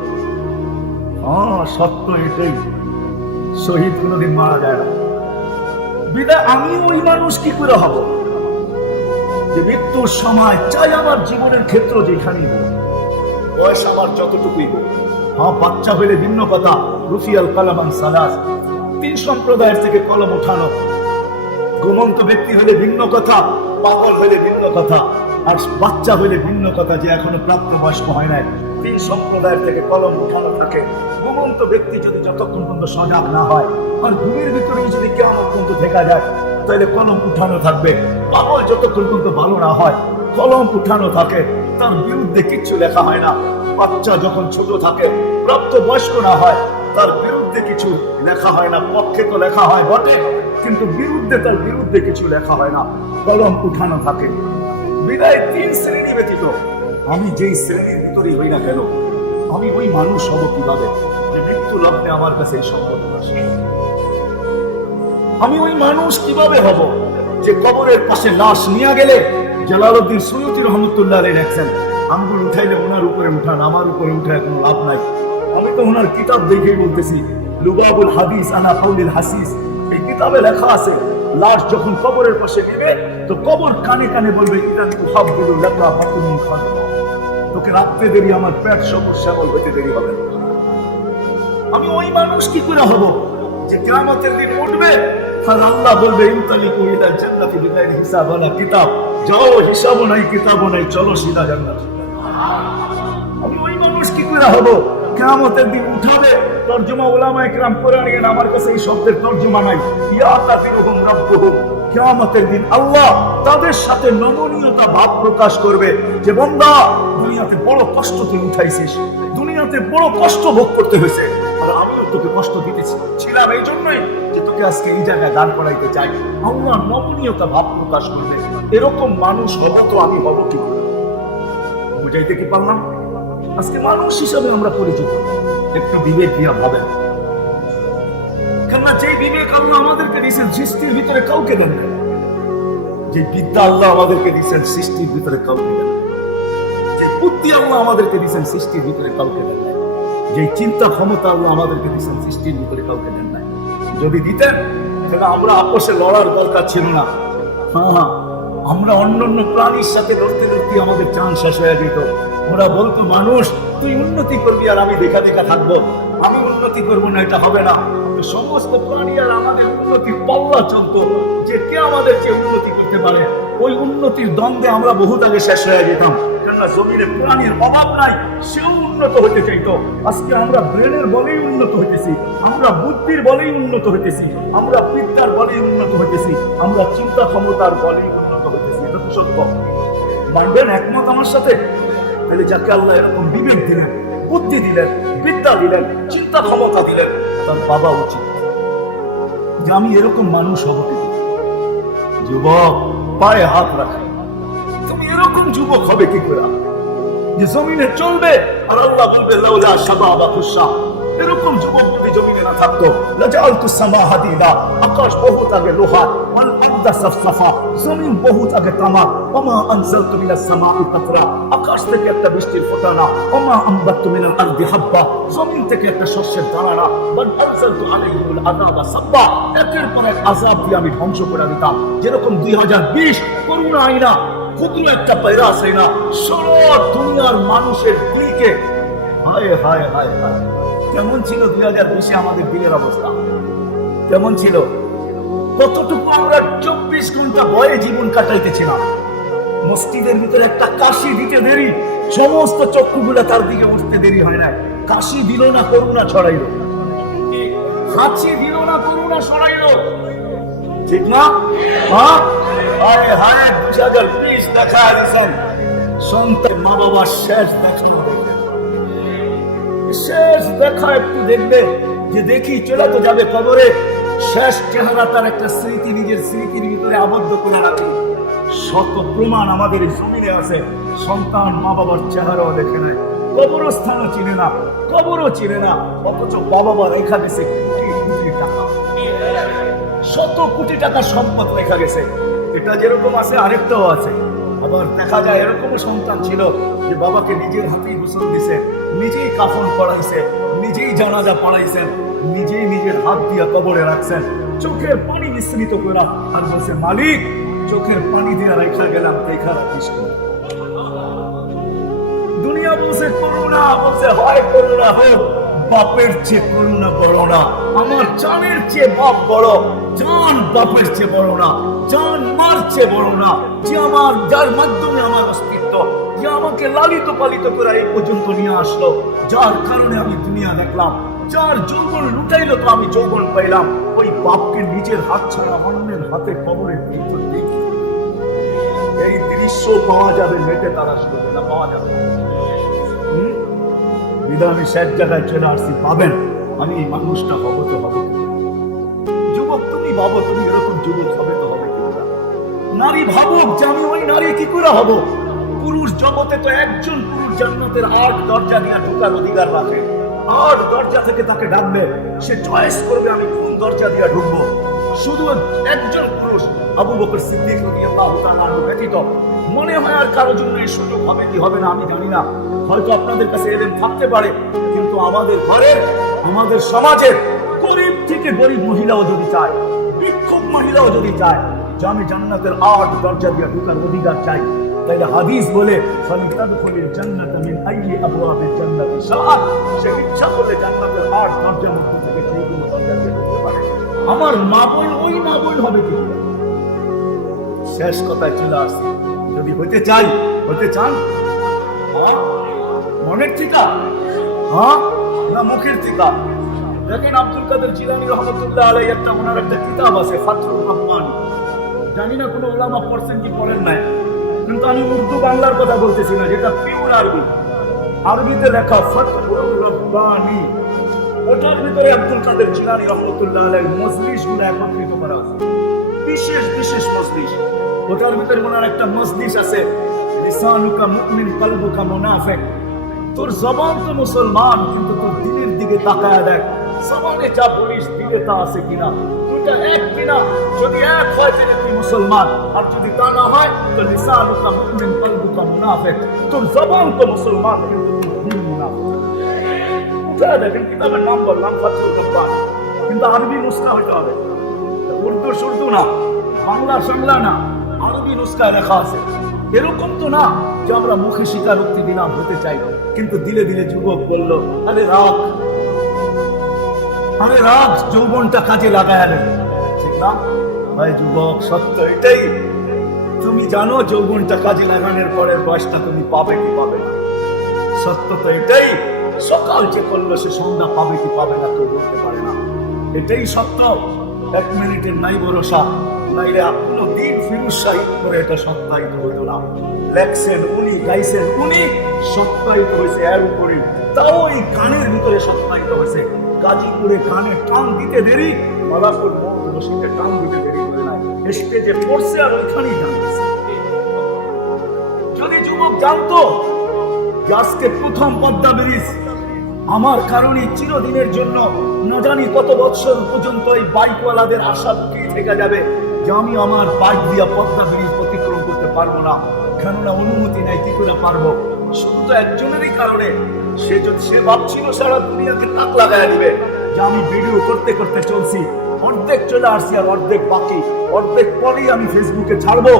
সত্য এটাই, শহীদ কোনোদিন মারা যায় না। বিদায় আমি ওই মানুষ কি করে হব যে মৃত্যুর সময় চাই আমার জীবনের ক্ষেত্র যেখানেই হোক, বয়স আমার যতটুকুই হোক, বাচ্চা হইলে ভিন্ন কথা, রুফিয়াল কালামান সালাস, ৩ সম্প্রদায়ের থেকে কলম উঠানো, ঘুমন্ত ব্যক্তি হলে ভিন্ন কথা, পাগল হলে ভিন্ন কথা, আর বাচ্চা হলে ভিন্ন কথা যে এখনো প্রাপ্তবয়স্ক হয় নাই। ৩ সম্প্রদায়ের থেকে কলম উঠানো থাকে। ঘুমন্ত ব্যক্তি যদি যতক্ষণ পর্যন্ত সজাগ না হয়, আর ঘুমের ভিতরে যদি কিয়ামত পর্যন্ত দেখা যায়, তাহলে কলম উঠানো থাকবে। পাগল যতক্ষণ পর্যন্ত ভালো না হয়, কলম উঠানো থাকে, তার বিরুদ্ধে কিচ্ছু লেখা হয় না। বাচ্চা যখন ছোট থাকে, প্রাপ্ত বয়স্ক না হয়, তার বিরুদ্ধে কিছু লেখা হয় না। পক্ষে তো লেখা হয় বটে, কিন্তু তার বিরুদ্ধে কিছু লেখা হয় না, কলম উঠানো থাকে। বিদায় 3 শ্রেণী ব্যতীত আমি যেই শ্রেণীর ভিতরেই হই না কেন, আমি ওই মানুষ হব কিভাবে যে মৃত্যু লগ্নে আমার কাছে এই সম্পদ আসে? আমি ওই মানুষ কিভাবে হব যে কবরের পাশে লাশ নিয়ে গেলে জালালউদ্দিন সুয়ুতী রহমতুল্লাহ আলাইহি লেখছেন, আঙ্গুল উঠাইলে ওনার উপরে উঠান, আমার উপরে উঠায় কোনো লাভ নাই। আমি তো ওনার কিতাব দেখেই বলতেছি, লুবাবুল হাদিস আনা কাউলিল হাসিস, এই কিতাবে লেখা আছে লাশ যখন কবরের পাশে নেবে তো কবর কানে কানে বলবে, ইদান তুহাব্বিলু লাকা ফাতুমিন খান, তোকে রাখতে দেরি, আমার পেট সমস্যা হইতে দেরি হবে না। আমি ওই মানুষ কি করে হব যে কিয়ামতের দিন উঠবে আর আল্লাহ বলবে, ইনতালিকু ইলা জান্নাতি বিগাইরি হিসাব ওয়ালা কিতাব, যাও হিসাবও নাই কিতাবও নাই, চলো সিধা জান্নাত। আমি ওই মানুষ কি করে হব? কিয়ামতের দিন উঠাবে, তরজমা উলামায়ে কেরাম করে নিয়েন, আমার কাছে এই শব্দের তরজমা নাই। ইয়া তাতিরুহুম রাব্বুহুম, কিয়ামতের দিন আল্লাহ তাদের সাথে নমনীয়তা ভাব প্রকাশ করবে যে বান্দা, দুনিয়াতে বড় কষ্ট তুই উঠাইছিস, দুনিয়াতে বড় কষ্ট ভোগ করতে হয়েছে, আর আমিও তোকে কষ্ট দিতেছিলাম এই জন্যই যে তোকে আজকে এই জায়গায় দান করাইতে চাই। আল্লাহ নমনীয়তা ভাব প্রকাশ করবে। এরকম মানুষ হব তো আমি হব কি? বুঝাইতে কি পারলাম? আজকে মানুষ হিসাবে আমরা পরিচিত, একটু বিবেক দিয়া ভাবেন। কেননা যে বিবেক আল্লাহ আমাদেরকে দিয়েছেন সৃষ্টির ভিতরে কাউকে দেন না, যে বিদ্যা আল্লাহ আমাদেরকে দিয়েছেন সৃষ্টির ভিতরে কাউকে দেন না, যে বুদ্ধি আল্লাহ আমাদেরকে দিয়েছেন সৃষ্টির ভিতরে কাউকে দেন না, যে চিন্তা ক্ষমতা আল্লাহ আমাদেরকে দিয়েছেন সৃষ্টির ভিতরে কাউকে দেন না। যদি দিতেন তাহলে আমরা আপোষে লড়ার দরকার ছিল না। হ্যাঁ, আমরা অন্যান্য প্রাণীর সাথে লড়তে লড়তে আমাদের চান শেষ হয়ে যেত। ওরা বলতো, মানুষ তুই উন্নতি করবি আর আমি দেখা দেখা থাকবো, আমি উন্নতি করবো না, এটা হবে না। সমস্ত প্রাণী আর আমাদের উন্নতির পাল্লা চলতো, যে কে আমাদের যে উন্নতি করতে পারে। ওই উন্নতির দ্বন্দ্বে আমরা বহুত আগে শেষ হয়ে যেতাম। কেননা জমিনে প্রাণীর অভাব নাই, সেও উন্নত হতে চাইতো। আজকে আমরা ব্রেনের বলেই উন্নত হইতেছি, আমরা বুদ্ধির বলেই উন্নত হইতেছি, আমরা বিদ্যার বলেই উন্নত হইতেছি, আমরা চিন্তা ক্ষমতার বলেই উন্নত হইতেছি। এটা তো সত্য। মানবেন একমত আমার সাথে? তাহলে যাকে আল্লাহ এরকম বিবেক দিলেন, বুদ্ধি দিলেন, বিদ্যা দিলেন, চিন্তা ক্ষমতা দিলেন, তার বাবা উচিত যে আমি এরকম মানুষ হব। যুবক, পায়ে হাত রাখে, তুমি এরকম যুবক হবে কি করে যে জমিনে চলবে আর আল্লাহ বলবে লাউলা শাবাবাতুস শাহ। এরকম যুবক যদি জমিনে না থাকতো, লাজালতুস সামা হাদিদা, আকাশ বহুত আগে লোহা, ওয়াল আরদা সাফসাফা, জমিন বহুত আগে তামা, ওমা আনজালতু মিনাস সামাই কাতরা, আকাশ থেকে একটা বৃষ্টির ফোঁটা না, ওমা আমবাতু মিনাল আরদি হাব্বা, জমিন থেকে একটা শস্যের দানা না, বাল আনজালতু আলাইহিমুল আযাবা সাব্বা, একের পর এক আযাব দিয়ে আমি ধ্বংস করে দিতাম। যেরকম 2020 করোনা আইনা ক্ষুদ্র একটা ভাইরাস আইনা সারা দুনিয়ার মানুষের দিকে, হায় হায় হায় হায়, কেমন ছিল 2020-এ আমাদের দিনের অবস্থা? কেমন ছিল? কতটুকু আমরা 24 ঘন্টা ভয়ে জীবন কাটাইতেছিলাম। মসজিদের ভিতরে একটা কাশি দিতে দেরি, সমস্ত চক্ষুগুলা তার দিকে উঠতে দেরি হয় না। কাশি দিল না, করুণা ছড়াইল। হাঁচি দিল না, করুণা ছড়াইল। ঠিক না? হ্যাঁ, হায় হায় 2020 দেখা দিয়েছেন। সন্তান মা বাবার শেষ দেখা, শেষ দেখা একটু দেখবে যে দেখি চলে তো যাবে কবরে, শেষ চেহারা তার একটা স্মৃতি নিজের স্মৃতির ভিতরে আবদ্ধ করে রাখে। শত প্রমাণ আমাদের এই জমিনে আছে, সন্তান মা বাবার চেহারাও দেখে নেয়, কবরস্থানও চিনে না, কবরও চিনে না, অথচ বাবা মা রেখা গেছে কোটি টাকা, শত কোটি টাকা সম্পদ রেখা গেছে। এটা যেরকম আছে আরেকটাও আছে। আবার দেখা যায় এরকমও সন্তান ছিল যে বাবাকে নিজের হাতেই গোসল দিছে, নিজেই কাফন পড়াইছে, নিজেই জানাজা পড়াইছেন, নিজেই নিজের হাত দিয়া কবরে রাখছেন, চোখের পানি মিশ্রিত করে, আর বলছে, মালিক চোখের পানি দিয়ে রেখা গেলাম, দেখা রাখিস। দুনিয়া বলছে করুণা, বলছে হয় করুণা হোক, বাপের চেয়ে করুণা বড় না, আমার জানের চেয়ে বাপ বড়, জান বাপের চেয়ে বড় না, জান মার চেয়ে বড় না, যে আমার, যার মাধ্যমে আমার অস্তিত্ব, যে আমাকে লালিত পালিত করে এই পর্যন্ত নিয়ে আসলো, যার কারণে আমি দুনিয়া দেখলাম, যার যৌবন লুটাইলো তো আমি যৌবন পাইলাম, ওই বাপকে নিজের হাত ছাড়া অন্যের হাতে কবরে ভিতর দিই। এই দৃশ্য পাওয়া যাবে নেটে, তারা শুনবে না, পাওয়া যাবে। বিধায় আমি শেষ জায়গায় চলে আসছি, পাবেন আমি এই মানুষটা হবো তো হবো। যুবক তুমি ভাবো, তুমি এরকম যুবক হবে তো হবে কি করে? নারী ভাবুক যে আমি ওই নারী কি করে হব। পুরুষ জগতে তো একজন পুরুষ জান্নাতের 8 দরজা নিয়ে ঢোকার অধিকার রাখে। 8 দরজা থেকে তাকে ডাকবে, সে চয়েস করবে আমি কোন দরজা দিয়ে ঢুকবো। শুধু একজন পুরুষ আবু বকর সিদ্দিক রাদিয়াল্লাহু তাআলা আনহু ব্যতীত। মনে হয় আর কারোর জন্য এই সুযোগ হবে কি হবে না আমি জানি না, হয়তো আপনাদের কাছে এলেম থাকতে পারে, কিন্তু আমাদের ঘরের, আমাদের সমাজের গরিব থেকে গরিব মহিলাও যদি চায়, বিক্ষোভ মহিলাও যদি চায় যে আমি জান্নাতের 8 দরজা দিয়ে ঢোকার অধিকার চাই, তাইলে হাদিস বলে ফালিতাদখুলিল জান্নাতা মিন আইয়ি আবওয়াবিল জান্নাতি শাআত, সে ইচ্ছা করলে জান্নাতের 8 দরজার মধ্যে থেকে যে কোনো দরজা দিয়ে ঢুকতে পারে। আমার মা বোন ওই মা বোন হবে কি? শেষ কথায় চলে আসছি, যদি হতে চাই, হতে চান মনের ঠিকা না মুখের ঠিকা? দেখেন আব্দুল কাদের জিলানী রহমতুল্লাহ আলাইহি একটা ওনার একটা কিতাব আছে ফাতহুর রহমান, জানি না কোনো ওলামা পড়ছেন কি পড়েন নাই, কিন্তু আমি উর্দু বাংলার কথা বলতেছি না, যেটা পিওর আরবি, আরবিতে লেখা ফাতহুর রব্বানি। ওটার ভিতরে আব্দুল কাদের জিলানী রহমতুল্লাহ আলাইহি মজলিসগুলো একত্রিত করা আছে, বিশেষ বিশেষ মজলিস। ওটার ভিতরে ওনার একটা মজলিস আছে লিসানুকা মুমিন কলবুকা মুনাফিক। তোর জবান তো মুসলমান, কিন্তু তোর দিলের দিকে তাকায় দেখ, জবানে যা বলিস দিলে তা আছে কিনা, দুটা এক কিনা। যদি এক হয় তাহলে তুই মুসলমান, আর যদি তা না হয় তো লিসানুকা মুমিন কলবুকা মুনাফিক। তোর জবান তো মুসলমান, কিন্তু তোর দিল মুনাফিক। উঠে দেখেন কিতাবের নাম বললাম ফাতহুর রব্বান, কিন্তু আরবি নুসখা হইতে হবে, উর্দু সুর্দু না, বাংলা সংলা না, আরবি নুসখায় লেখা আছে। এরকম তো না যে আমরা মুখে স্বীকারোক্তি দিলাম হতে চাই, কিন্তু দিলে দিলে যুবক বলল আরে রাগ, আরে রাগ, যৌবনটা কাজে লাগায় আনে, ঠিক না ভাই যুবক? সত্য এটাই। তুমি জানো যৌবনটা কাজে লাগানোর পরের বয়সটা তুমি পাবে কি পাবে না? সত্য তো এটাই। সকাল যে করলো সে সন্ধ্যা পাবে কি পাবে না কেউ বলতে পারে না, এটাই সত্য। 1 মিনিটের নাই ভরসা, নাইলে কোনো দিন ফিরোজ শাহী করে এটা সত্যায়িত হইতো না। লেখছেন উনি, গাইছেন উনি, সত্যায়িত হয়েছে এর উপরে, তাও এই গানের ভিতরে সত্যায়িত হয়েছে। গাজীপুরে গানে টান দিতে দেরি, মালাপুর মসজিদে টান দিতে দেরি করে নাই, স্টেজে পড়ছে আর ওইখানেই জানতেছে। যদি যুবক জানতো যে আজকে প্রথম পদ্মা ব্রিজ আমার কারণে চিরদিনের জন্য না জানি কত বছর পর্যন্ত এই বাইকওয়ালাদের আশা লুকিয়ে থেকে যাবে যে আমি আমার বাইক দিয়া পদ্মা ব্রিজ অতিক্রম করতে পারবো না, কেননা অনুমতি নাই, কি করে পারবো? শুধু তো একজনেরই কারণে। সে ভাবছিল সারা দুনিয়াকে তাক লাগায় দিবে যে আমি ভিডিও করতে করতে চলছি, অর্ধেক চলে আসছি আর অর্ধেক বাকি, অর্ধেক পরেই আমি ফেসবুকে ছাড়বো।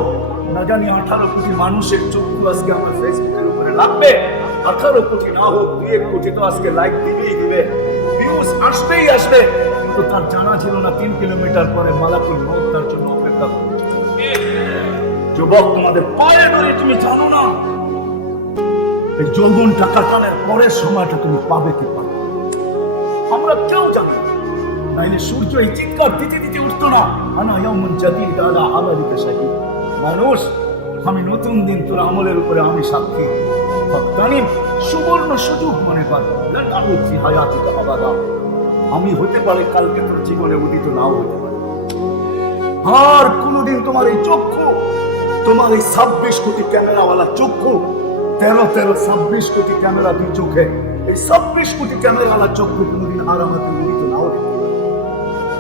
না জানি 18 কোটি মানুষের চক্ষু আজকে আমার ফেসবুকের উপরে লাগবে। 18 কোটি না হোক 2 কোটি তো আজকে লাইক দিবেই দিবে, ভিউজ আসবেই আসবে। কিন্তু তার জানা ছিল না 3 কিলোমিটার পরে মালাকুল মউত তার জন্য অপেক্ষা করছে। যুবক তোমাদের পায়ে ধরে, তুমি জানো না এই যৌবনটা কাটানোর পরের সময়টা তুমি পাবে কি পাবে? আমরা কেউ জানি না, নাইলে সূর্য এই চিৎকার দিতে দিতে উঠতো না, আনা ইয়াউমুন জাদীদ আলা আমালিকা শাহীদ। মানুষ, আমি নতুন দিন তোর আমলের উপরে আমি সাক্ষী। ভক্তানিম, সুবর্ণ সুযোগ মনে কর, হায়াতিকা আবাদা। আমি হতে পারে কালকে তোর জীবনে উদিত নাও হতে পারে। আর কোনদিন তোমার এই চক্ষু, তোমার এই 26 কোটি ক্যামেরাওয়ালা চক্ষু, 13 কোটি ক্যামেরা দুই চোখে, এই 26 কোটি ক্যামেরাওয়ালা চক্ষু কোনদিন আর আমাকে উদিত নাও হতে পারে।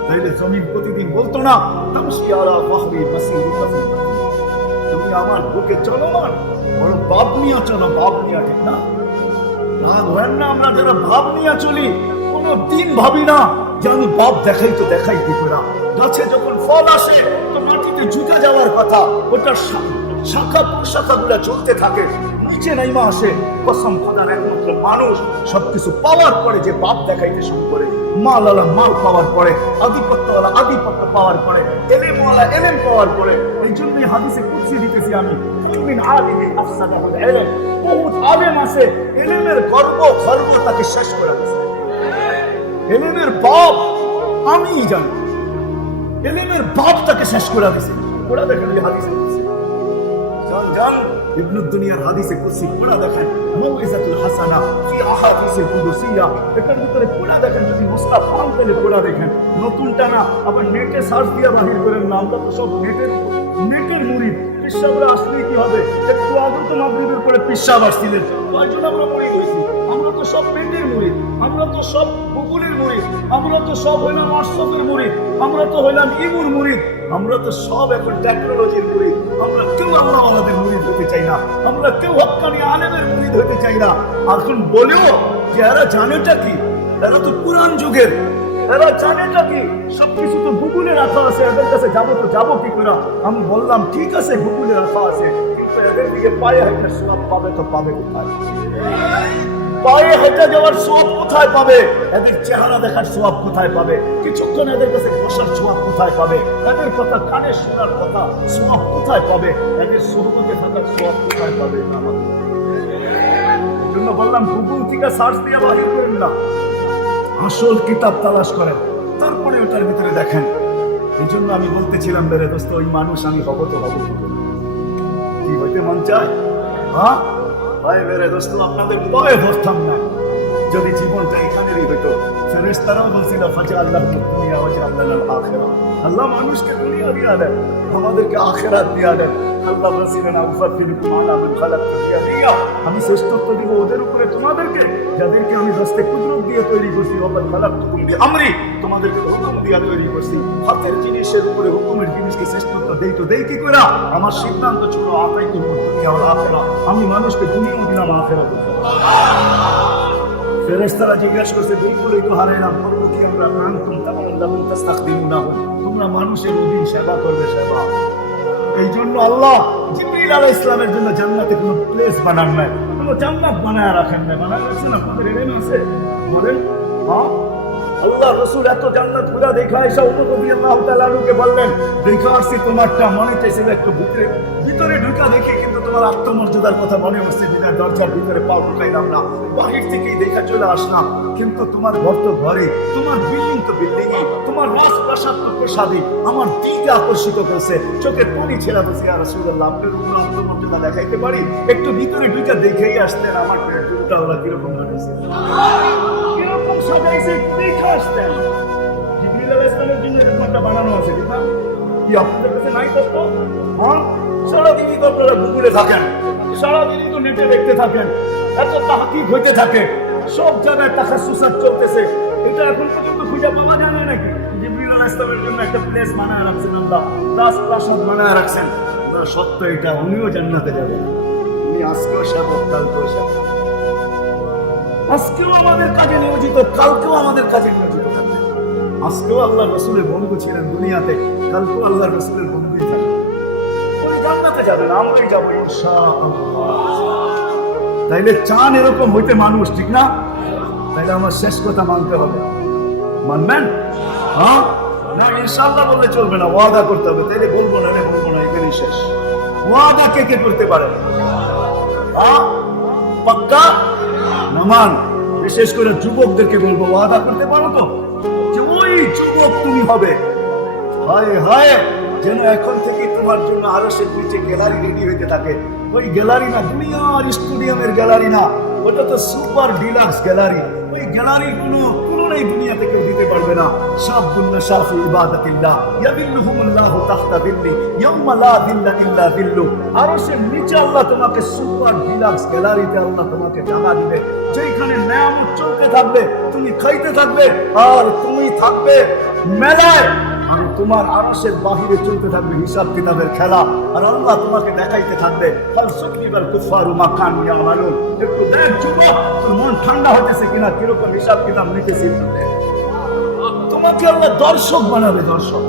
তাইলে জমিন প্রতিদিন বলতো না তামশি আলা ফাহরি মাসিরুকা ফি, তুমি আমার বুকে চলো না, বড় বাপ নিয়ে চলো, বাপ নিয়ে, ঠিক না? রাগ হয় না আমরা যারা বাপ নিয়ে চলি, কোনো দিন ভাবি না যে আমি বাপ দেখাই তো দেখাই দিব না। গাছে যখন ফল আসে তো মাটিতে ঝুঁকে যাওয়ার কথা, ওটা শাখা প্রশাখা গুলা চলতে থাকে, নিচে নাইমা আসে। কসম খোদার একমাত্র মানুষ সবকিছু পাওয়ার পরে যে বাপ দেখাইতে শুরু করে, মালালা মাল পাওয়ার পরে, আধিপত্যওয়ালা আধিপত্য পাওয়ার পরে, এলেমওয়ালা এলেম পাওয়ার পরে। এই জন্যই হাদিসে কুদসি দিতেছি আমি, মিন আলিমিন আফসাদাহুল ইলম। বহুত আলেম আছে, এলেমের গর্ব তাকে শেষ করে দিয়েছে। এলেমের বাপ আমিই জানি, এলেমের বাপ তাকে শেষ করে দিয়েছে। ওরা দেখেন হাদিসে বলছে, যান ইবনুদ দুনিয়ার হাদিসে কুদসি পড়া দেখেন, মাউইজাতুল হাসানা ফি আহাদিসিল কুদসিয়া, এটার ভিতরে পড়া দেখেন, যদি মুসলাফ পান তাহলে পড়া দেখেন, নতুনটা না, আবার নেটে সার্চ দিয়ে বাহির করেন না, আমরা তো সব নেটের মুরিদ। পিসাবরা আসলে কি হবে? একটু আগে তো মাগরিবের পরে পিসাব আসছিলেন, কয়জন আমরা মুরিদ হয়েছি? আমরা তো সব নেটের মুরিদ, আমরা তো সব গুগলের মুরিদ, আমরা তো সব হইলাম হোয়াটসঅ্যাপের মুরিদ, আমরা তো হইলাম ইমুর মুরিদ, আমরা তো সব এখন টেকনোলজির মুরিদ। আমরা কেউ আমাদের মুরিদ হতে চাই না, আমরা কেউ হক্কানি আলেমের মুরিদ হতে চাই না। এখন বলেও যে এরা জানেটা কি? এরা তো পুরান যুগের, এরা জানেটা কি? সবকিছু তো গুগলে রাখা আছে, এদের কাছে যাবো কি করে? আমি বললাম ঠিক আছে গুগলে রাখা আছে, কিন্তু এদের দিকে পায়ে হেঁটে সব পাবে তো পাবে কোথায়? পায়ে হেঁটে যাওয়ার সব কোথায় পাবে? এদের চেহারা দেখার সব কোথায় পাবে? কিছুক্ষণ এদের কাছে বসার সব কোথায় পাবে? এদের কথা কানে শোনার কথা সব কোথায় পাবে? এদের সহমতে থাকার সব কোথায় পাবে? আমাদের জন্য বললাম গুগল থেকে সার্চ দিয়ে বাহির করেন না, আসল কিতাব তালাশ করেন, তারপরে ওটার ভিতরে দেখেন। এই জন্য আমি বলতেছিলাম বেরে দোস্ত, ওই মানুষ আমি হব তো হব কি হইতে মন চায়? হ্যাঁ ভাই বেরে দোস্ত, আপনাদের ভয়ে ধরতাম না যদি জীবনটা এখানেরই হইতো। ফেরেশতারাও বলছিল ফাজআল্লাহু দুনিয়া ওয়াজআলনাল আখিরা, আল্লাহ মানুষকে দুনিয়া দিয়া দেন, আমাদেরকে আখিরাত দিয়া দেন। আল্লাহ বলছিলেন আউফাতিরকুম আলা মান খালাকতু বিয়াদিয়া, আমি শ্রেষ্ঠত্ব দিব ওদের উপরে তোমাদেরকে যাদেরকে আমি দস্তে কুদরত দিয়ে তৈরি করছি। ওয়াল খালাকতুকুম বিআমরি, তোমাদেরকে হুকুম দিয়ে তৈরি করছি। হাতের জিনিসের উপরে হুকুমের জিনিসকে শ্রেষ্ঠত্ব দেই কি করে? আমার সিদ্ধান্ত ছিল আতাইতুম দুনিয়া ওয়াল আখিরা, আমি মানুষকে দুনিয়াও দিলাম আখিরাত দিলাম। ফেরেশতারা জিজ্ঞাসা করছে দুইগুলোই তো হারাইলাম, বলবো কি আমরা? আনতুম তামান্নাকুম তাস্তাখদিমুনাহু, তোমরা মানুষের দিন সেবা করবে, সেবা। এই জন্য আল্লাহ জিবরিল আলাইহিস সালামের জন্য জান্নাতে কোনো প্লেস বানান নাই, কোনো জান্নাত বানায় রাখেন নাই। বানায় রাখছেন আপনাদের এলেম আছে? বলেন হ্যাঁ। আল্লাহ রাসূল এত জান্নাত ঘুরা দেখা এসে ওমর রাদিয়াল্লাহু তাআলা আনহুকে বললেন, দেখা আসছি তোমারটা মনে চাইছিল একটু ভিতরে ঢুকা দেখি, কিন্তু তোমার আত্মমর্যাদার কথা মনে হচ্ছে বিনা দরজার ভিতরে পাও ঢুকাইলাম না, বাহির থেকেই দেখা চলে আসলাম। কিন্তু তোমার ঘর তো ঘরে, তোমার বিল্ডিং তো বিল্ডিংই, তোমার রাজপ্রাসাদ তো প্রাসাদই, আমার দিকে আকর্ষিত করছে। চোখের পানি ছেড়া বসে, ইয়া রাসূলুল্লাহ আপনার উপর আত্মমর্যাদা দেখাইতে পারি? একটু ভিতরে ঢুকা দেখেই আসতেন, আমার পেটটা ওরা কিরকম হয়েছে, কিরকম সাজাইছে দেখে আসতেন। জিবরিল আলাইহিস সালামের জন্য এরকমটা বানানো আছে, ঠিক না? কি আপনাদের কাছে নাই কষ্ট? হ্যাঁ, সারাদিনই তো আপনারা গুগলে থাকেন, সারাদিনই তো নেটে দেখতে থাকেন, এত তাহকিক হইতে থাকে, সব জায়গায় তাখাসুসাত চলতেছে। এটা এখন পর্যন্ত খুঁজে পাওয়া যায় না নাকি? জিবরিল আলাইহিস সালামের জন্য একটা প্লেস বানায় রাখছেন আল্লাহ, রাজপ্রাসাদ বানায় রাখছেন। সত্য এটা, উনিও জান্নাতে যাবেন। উনি আজকেও সেবক, কালকেও সেবক, আজকেও আমাদের কাজে নিয়োজিত, কালকেও আমাদের কাজে নিয়োজিত থাকবেন। আজকেও আল্লাহ রাসূলের বন্ধু ছিলেন দুনিয়াতে, কালকেও আল্লাহ রাসূলের বন্ধুই থাকবেন। উনি জান্নাতে যাবেন, আমরাই যাবো ইনশাআল্লাহ। তাইলে চান এরকম হইতে মানুষ, ঠিক না? তাইলে আমার শেষ কথা মানতে হবে, মানবেন? হ্যাঁ না, ইনশাআল্লাহ বললে চলবে না, ওয়াদা করতে হবে। তাইলে বলবো না, এখানেই শেষ। ওয়াদা কে কে করতে পারে? হ্যাঁ পাক্কা নামান। বিশেষ করে যুবকদেরকে বলবো, ওয়াদা করতে পারো তো যে ওই যুবক তুমি হবে? হায় হায়, যেন এখন থেকে তোমার জন্য আরো সে নিচে গ্যালারি রেডি হইতে থাকে। ওই গ্যালারি না দুনিয়ার স্টেডিয়ামের গ্যালারি না, ওটা তো সুপার ডিলাক্স গ্যালারি। ওই গ্যালারির কোনো নেই, দুনিয়া থেকে দিতে পারবে না। শাবুন শাফি ইবাদাতিল্লাহ ইয়াবিল্লুহুমুল্লাহু তাহতা দিল্লি ইয়াউমা লা দিল্লা ইল্লা দিল্লু। আরো সে নিচে আল্লাহ তোমাকে সুপার ডিলাক্স গ্যালারিতে আল্লাহ তোমাকে জায়গা দিবে, যেখানে নেয়ামত চলতে থাকবে, তুমি খাইতে থাকবে, আর তুমি থাকবে মেলায়। তোমার আরশের বাহিরে চলতে থাকবে হিসাব কিতাবের খেলা, আর আল্লাহ তোমাকে দেখাইতে থাকবে ফাল সুকলিবাল কুফারু মা কানু ইয়ামালুন। একটু দেখ যুবক, তোর মন ঠান্ডা হতেছে কিনা, কিরকম হিসাব কিতাব নিতেছে। তোমাকে আল্লাহ দর্শক বানাবে, দর্শক।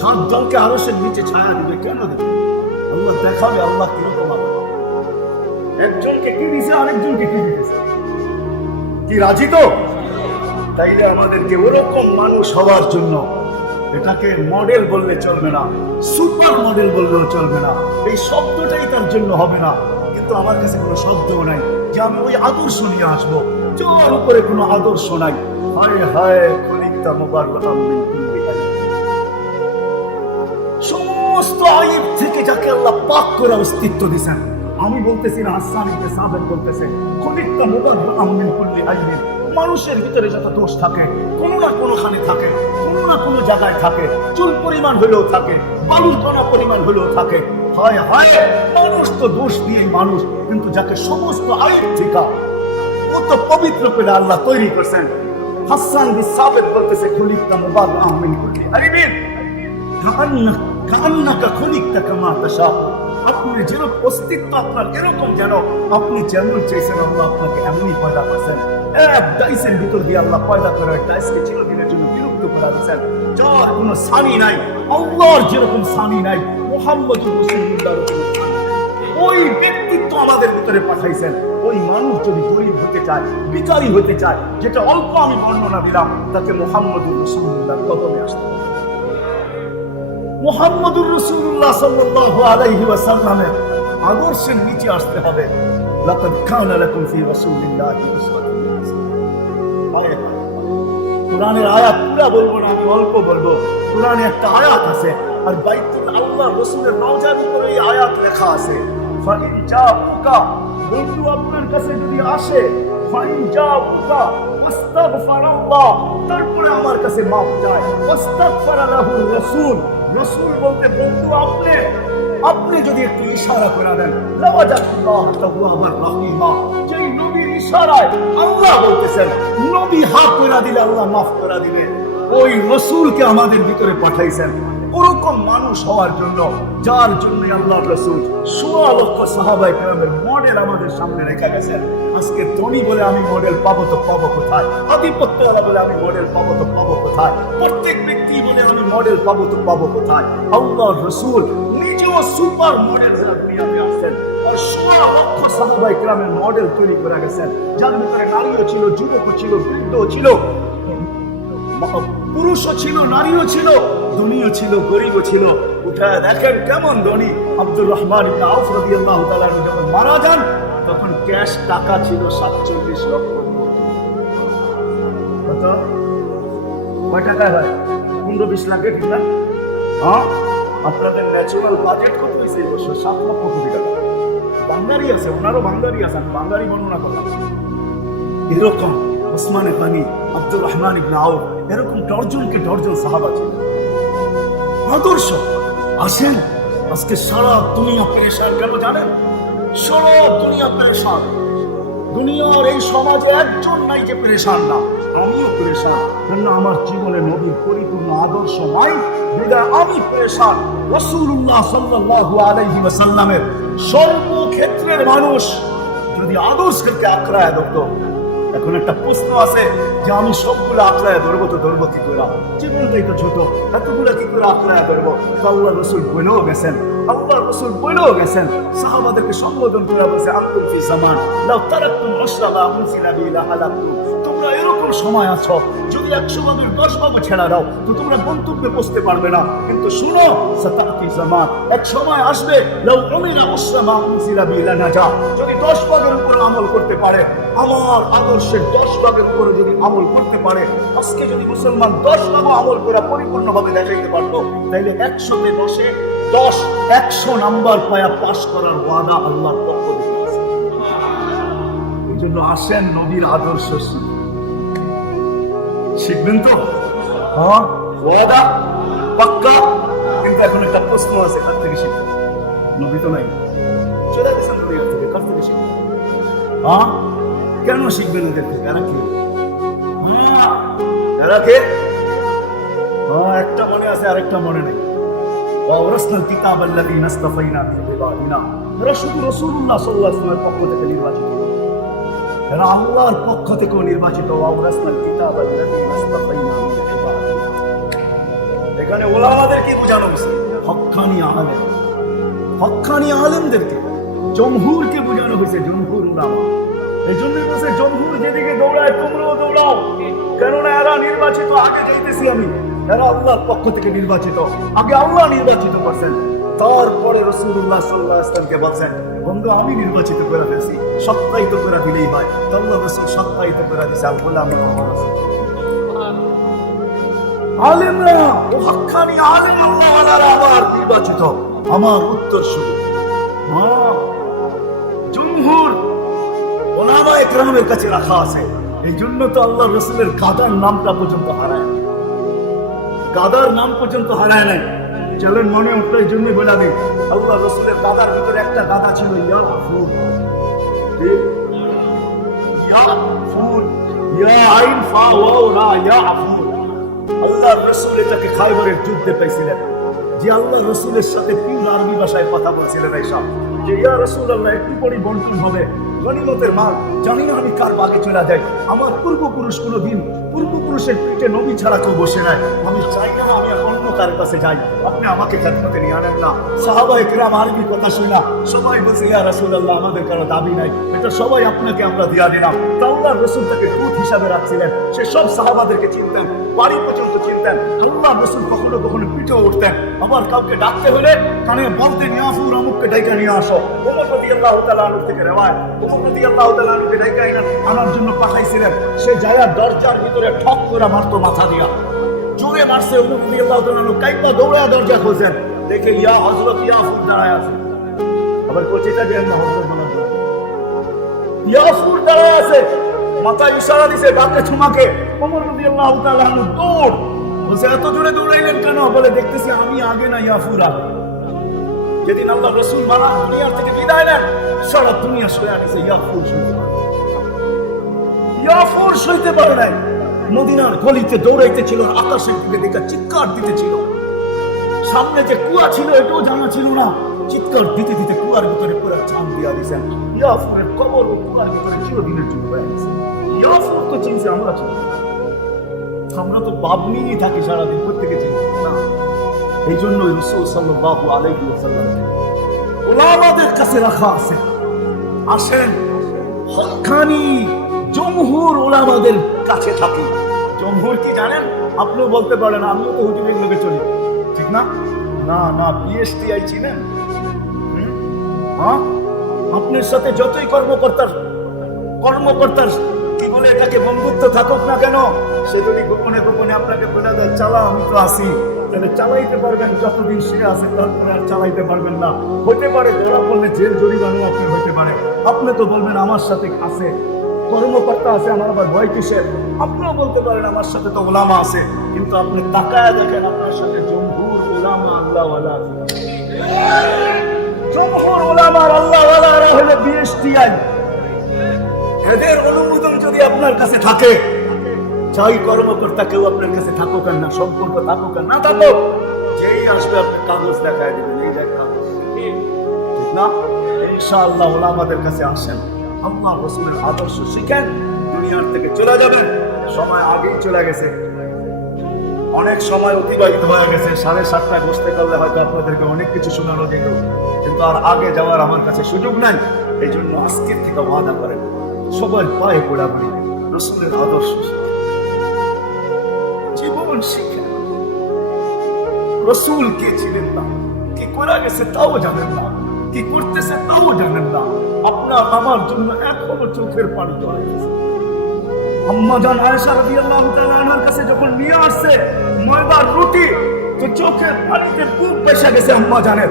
7 জনকে আরশের নিচে ছায়া দিবে, কেন দেবে? আল্লাহ দেখাবে আল্লাহ কিরকম হবে। একজনকে কি দিছে, আরেকজনকে কি দিতেছে, কি রাজি তো? তাইলে আমাদেরকে ওরকম মানুষ হওয়ার জন্য, এটাকে মডেল বললে চলবে না, সুপার মডেল বললেও চলবে না, এই শব্দটাই তার জন্য হবে না। কিন্তু আমার কাছে কোনো শব্দও নাই যে আমি ওই আদর্শ নিয়ে আসবো, যার উপরে কোনো আদর্শ নাই। হায় হায় খলিকতা মুবারকাতাম মিন কুল্লি হাই। সমস্ত আইব থেকে যাকে আল্লাহ পাক করে অস্তিত্ব দিয়েছেন। আমি বলতেছি না, হাসান ইবনে সাবিত বলতেছে, খুলিকতা মুবাররাআম মিন কুল্লি আইবিন। মানুষের ভিতরে যত দোষ থাকে কোনো না কোনোখানে থাকে, কোনো না কোনো জায়গায় থাকে, চুল পরিমাণ হলেও থাকে, বালুর কণা পরিমাণ হলেও থাকে। হয় হয় মানুষ তো দোষ দিয়ে মানুষ, কিন্তু যাকে সমস্ত আইব থেকে কত পবিত্র করে আল্লাহ তৈরি করছেন। হাসান ইবনে সাবিত বলতেছে, খুলিকতা মুবাররাআম মিন কুল্লি আইবিন কান্নাকা খুলিকতা কামা তাশা। আপনি যেরকম অস্তিত্ব আপনার এরকম, যেন আপনি যেমন চেয়েছেন আল্লাহ আপনাকে এমনই পয়দা করছেন। এক ডাইসের ভিতর দিয়ে আল্লাহ পয়দা করে ডাইসকে চিরদিনের জন্য বিলুপ্ত করে দিয়েছেন, যার কোনো সানি নাই। আল্লাহর যেরকম সানি নাই, মুহাম্মদুর রাসূলুল্লাহর ওই ব্যক্তিত্ব আমাদের ভিতরে পাঠাইছেন। ওই মানুষ যদি গরিব হতে চায়, বিচারী হতে চায়, যেটা অল্প আমি বর্ণনা দিলাম, তাকে মুহাম্মদুর রাসূলুল্লাহর কদমে আসতে হবে। মুহাম্মদুর রাসূলুল্লাহ সাল্লাল্লাহু আলাইহি ওয়াসাল্লামের আদর্শের নিচে আসতে হবে। লাকাদ কানা লাকুম ফি রাসূলিল্লাহি উসওয়াতুন হাসানাহ। কোরআনের আয়াত পুরো বলবো না, আমি অল্প বলবো। কোরআনে একটা আয়াত আছে, আর বাইতুল আল্লাহ রাসূলের রওজার উপরে এই আয়াত লেখা আছে, ফাইন জাআকা, বন্ধু আপনার কাছে যদি আসে, ফাইন জাআকা আস্তাগফিরুল্লাহ, তারপরে আমার কাছে মাফ চায়, আস্তাগফারা লাহু রাসূল। রাসূল বলতে বন্ধু আপনি যদি একটু ইশারা করে দেন, লাওয়াজাতুল্লাহ তাওয়াবার রাহিমা। যেই নবীর ইশারায় আল্লাহ বলতেছেন, নবী হাত করে দিলে আল্লাহ মাফ করে দিবে। ওই রাসূলকে আমাদের ভিতরে পাঠাইছেন ওরকম মানুষ হওয়ার জন্য, যার জন্য আল্লাহ রাসূল 16 লক্ষ সাহাবায়ে কেরামের মডেল আমাদের সামনে রেখে গেছেন। আজকে ধনী বলে আমি মডেল পাবো তো পাবো কোথায়? আধিপত্যওয়ালা বলে আমি মডেল পাবো তো পাবো কোথায়? প্রত্যেক ব্যক্তি বলে আমি মডেল পাবো তো পাবো কোথায়? আল্লাহ রাসূল নিজেও সুপার মডেল দুনিয়াতে আসছেন, আর 16 লক্ষ সাহাবায়ে কেরামের মডেল তৈরি করে গেছেন, যার ভিতরে নারীও ছিল, যুবকও ছিল, বৃদ্ধও ছিল, পুরুষও ছিল, নারীও ছিল, ধনীও ছিল, গরিবও ছিল। উঠায় দেখেন কেমন ধনী। আব্দুর রহমান ইবনে আউফ রাদিয়াল্লাহু তাআলা যখন মারা যান, তখন ক্যাশ টাকা ছিল 47 লক্ষ। কত? কয় টাকা হয়? 15-20 লাখের ঠিক না? হ্যাঁ, আপনাদের ন্যাচুরাল বাজেট কত হয়েছে এবছর? 7 লক্ষ কোটি টাকা। বাঙালি আছে, ওনারও বাঙালি আছে, আমি বাঙালি বর্ণনা করলাম। এরকম ওসমান গনি, আব্দুর রহমান ইবনে আউফ, এরকম ডর্জনকে ডর্জন সাহাবা ছিল। আদর্শ আসেন। আজকে সারা দুনিয়া পেরেশান কেন জানেন? সারা দুনিয়া পেরেশান। দুনিয়ার এই সমাজে একজন নাই যে পেরেশান না। আমিও পেরেশান, কেন আমার জীবনে নবীর পরিপূর্ণ আদর্শ নাই, বিধায় আমি পেরেশান। রাসূলুল্লাহ সাল্লাল্লাহু আলাইহি ওয়াসাল্লামের সর্বক্ষেত্রের মানুষ যদি আদর্শকে আঁকড়ায় ধরতো। এখন একটা প্রশ্ন আছে যে আমি সবগুলো আঁকড়ায় ধরবো, তো ধরবো কি করে? জীবনটাই তো ছোট, এতগুলো কি করে আঁকড়ায় ধরবো? আল্লাহ রাসূল বলেও গেছেন, আল্লাহ রাসূল বলেও গেছেন, সাহাবাদেরকে সম্বোধন করে বলছে, আনতুম ফি জামান লাউ তারাকতুম আশরাবা মুনসিলা বিলা হালাকতুম। তোমরা এরকম সময় আছো, যদি 100 ভাগের 10 ভাগ ছেড়া দাও তো তোমরা গন্তব্যে পৌঁছতে পারবে না। কিন্তু শুনো, সাতাতি জামান, এক সময় আসবে, লাউ উমিরা আশরাবা মুনসিলা বিলা নাজা, যদি 10 ভাগের উপর আমল করতে পারে, আমার আদর্শের 10 ভাগের উপর যদি আমল করতে পারে, আজকে যদি মুসলমান 10 ভাগ আমল করে পরিপূর্ণভাবে দেখাইতে পারতো, তাহলে 100-তে 100 নাম্বার পায়া পাস করার ওয়াদা আল্লাহর পক্ষ থেকে আছে। এই জন্য আসেন নবীর আদর্শ শিখবেন তো? হ্যাঁ, ওয়াদা পাক্কা। কিন্তু এখন একটা প্রশ্ন আছে, কার থেকে শিখবেন? নবী তো নাই, চলে গেছেন নবীর থেকে, কার থেকে শিখবেন? হ্যাঁ, কেন শিখবেন ওদের থেকে? এরা কি? এরা কে? হ্যাঁ, একটা মনে আছে, আরেকটা মনে নেই। ওয়ারাসনাল কিতাব আল্লাযীনা ইসতাফাইনা মিন ইবাদিনা। এরা শুধু রাসূলুল্লাহ সাল্লাল্লাহু আলাইহি ওয়াসাল্লামের পক্ষ থেকে নির্বাচিত, এরা আল্লাহর পক্ষ থেকেও নির্বাচিত। ওয়ারাসনাল কিতাব আল্লাযীনা ইসতাফাইনা মিন ইবাদিনা। এখানে ওলামাদেরকে বোঝানো হয়েছে, হক্কানি আলেম, হক্কানি আলেমদেরকে, জমহুরকে বোঝানো হয়েছে, জমহুর উলামা। এই জন্যই বলছে, জমহুর যেদিকে দৌড়ায় তোমরাও দৌড়াও, কেননা এরা নির্বাচিত। আগে যাইতেছি আমি, এরা আল্লাহর পক্ষ থেকে নির্বাচিত, আগে আল্লাহ নির্বাচিত করছেন, তারপরে রাসূলুল্লাহ সাল্লাল্লাহু আলাইহি ওয়াসাল্লামকে বলছেন, বন্ধু আমি নির্বাচিত করে ফেলছি, সত্যায়িত করে দিলেই হয়। আল্লাহ রাসূল সত্যায়িত করে দিয়েছে, আল গোলাম আমার আছে। আলেমরা ও হক্কানি আলেম আল্লাহওয়ালারা আমার নির্বাচিত, আমার উত্তরসূরি। জমহুর ওলামা ইকরামের কাছে রাখা আছে। এই জন্য তো আল্লাহ রসুলের গাদার নামটা পর্যন্ত হারায়, গাদার নাম পর্যন্ত হারায় নাই। চলেন মনে উঠলো, এই জন্যই বলে দিই, আল্লাহ রসুলের গাদার ভিতরে একটা গাদা ছিল ইয়া ফুল, ইয়া ফুল, ইয়া আইন ফা ওয়াও রা, ইয়া ফুল। আল্লাহ রসুল এটাকে খায়বরের যুদ্ধে পেয়েছিলেন, যে আল্লাহ রসুলের সাথে পিউর আরবি ভাষায় কথা বলছিলেন এইসব, যে ইয়া রাসূলুল্লাহ একটু পরে বন্টন হবে গনিমতের মাল, জানি না আমি কার ভাগে চলে যাই। আমার পূর্বপুরুষ কোনোদিন পূর্বপুরুষের পিঠে নবী ছাড়া কেউ বসে নাই, আমি চাই না আমি অন্য কার কাছে যাই, আপনি আমাকে খেদমতে নিয়ে আনেন না। সাহাবায়ে কেরাম আরবি কথা শুনা সবাই বলছে ইয়া রাসূলুল্লাহ আমাদের কারো দাবি নাই, এটা সবাই আপনাকে আমরা দিয়া দিলাম। আল্লাহর রাসূল তাকে দূত হিসাবে রাখছিলেন, সে সব সাহাবাদেরকে চিনতেন, বাড়ি পর্যন্ত চিনতেন। আল্লাহর রাসূল কখনো কখনো পিঠে উঠতেন, আবার কাউকে ডাকতে হলে কানে বলতেন ইয়া ফুর অমুককে ডাইকা নিয়ে আসো। ওমর রাদিয়াল্লাহু তাআলা আনহু থেকে রিওয়ায়াত, ওমর রাদিয়াল্লাহু তাআলা আনহুকে ডাইকা আনার জন্য পাঠাইছিলেন, সে যায় দরজার ভিতরে ঠক করে মারতো মাথা দিয়া, জোরে মারছে। ওমর রাদিয়াল্লাহু তাআলা আনহু কাইপা দৌড়া দরজা খুলছেন, দেখে ইয়া হযরত ইয়া ফুর দাঁড়ায় আছে। আবার কোচিটা দেন না হযরত বলা ইয়া ফুর দাঁড়ায় আছে, মাথা ইশারা দিছে ডাকে ছুমাকে। ওমর রাদিয়াল্লাহু তাআলা আনহু দৌড় বলছে এত জোরে দৌড়াইলেন কেন? বলে দেখতেছি আমি আগে না ইয়া ফুর আগে। যেদিন আল্লাহ রাসূল মারা দুনিয়া থেকে বিদায় নেন, সারা দুনিয়া শুয়ে আছে ইয়া ফুর শুনতে পারে, ইয়া ফুর শুনতে পারে নাই। মদিনার গলিতে দৌড়াইতেছিল, আকাশের দিকে দেখে চিৎকার দিতেছিল, সামনে যে কুয়া ছিল এটাও জানা ছিল না, চিৎকার দিতে দিতে কুয়ার ভিতরে পুরো চান দিয়া দিয়েছেন। ইয়া ফুরের কবর ও কুয়ার ভিতরে চিরদিনের জন্য হয়ে গেছে। ইয়া ফুর তো চিনছে, আমরা চিনি, আমরা তো বাপ নিয়েই থাকি সারাদিন, প্রত্যেকে চিনি না। এই জন্য রাসূল সাল্লাল্লাহু আলাইহি ওয়াসাল্লাম ওলামাদের কাছে রাখা আছে। আসেন হক্কানি জমহুর ওলামাদের কাছে থাকি। জমহুর কি জানেন? আপনিও বলতে পারেন আমিও তো হুজুরের লোকে চলি, ঠিক না? না না, পিএসটিআই চিনেন? হ্যাঁ, আপনার সাথে যতই কর্মকর্তার কি বলে এটাকে বন্ধুত্ব থাকুক না কেন, সে যদি গোপনে গোপনে আপনাকে বলে দেয় চালা আমি তো আসি, তাহলে চালাইতে পারবেন যতদিন সে আছে, তারপরে আর চালাইতে পারবেন না। হইতে পারে ধরা পড়লে জেল জরিমানা আপনি হইতে পারে, আপনি তো বলবেন আমার সাথে আছে কর্মকর্তা আছে, আমার আবার ভয় কিসের? আপনিও বলতে পারেন আমার সাথে তো ওলামা আছে, কিন্তু আপনি তাকায়া দেখেন আপনার সাথে জমহুর ওলামা আল্লাহওয়ালা আছে। জমহুর ওলামার আল্লাহওয়ালারা হলো বিএসটিআই। এদের অনুমোদন যদি আপনার কাছে থাকে, চাই কর্মকর্তা কেউ আপনার কাছে থাকুক আর না, সম্পর্ক থাকুক আর না থাকুক, যেই আসবে আপনি কাগজ দেখায় দেবেন, এই দেখ কাগজ, ঠিক না? ইনশাআল্লাহ ওলামাদের কাছে আসেন, আল্লাহ রাসূলের আদর্শ শিখেন, দুনিয়ার থেকে চলে যাবেন। সময় আগেই চলে গেছে, অনেক সময় অতিবাহিত হয়ে গেছে। 7:30টায় বসতে পারলে হয়তো আপনাদেরকে অনেক কিছু শোনানো যেত, কিন্তু আর আগে যাওয়ার আমার কাছে সুযোগ নাই। এই জন্য আজকের থেকে ওয়াদা করেন, সবাই পায়ে পড়া বলি রাসূলের আদর্শ জীবন শিখেন। রাসূল কে ছিলেন না, কি করে গেছে তাও জানেন না, কি করতেছে তাও জানেন না। আপনার আমার জন্য এখনো চোখের পানি জড়াই গেছে। আম্মা জান আয়েশা রাদিয়াল্লাহু তাআলা আনহার কাছে যখন নিয়ে আসছে ময়দার রুটি, তো চোখের পানিতে বুক পেশা গেছে। আম্মা জানেন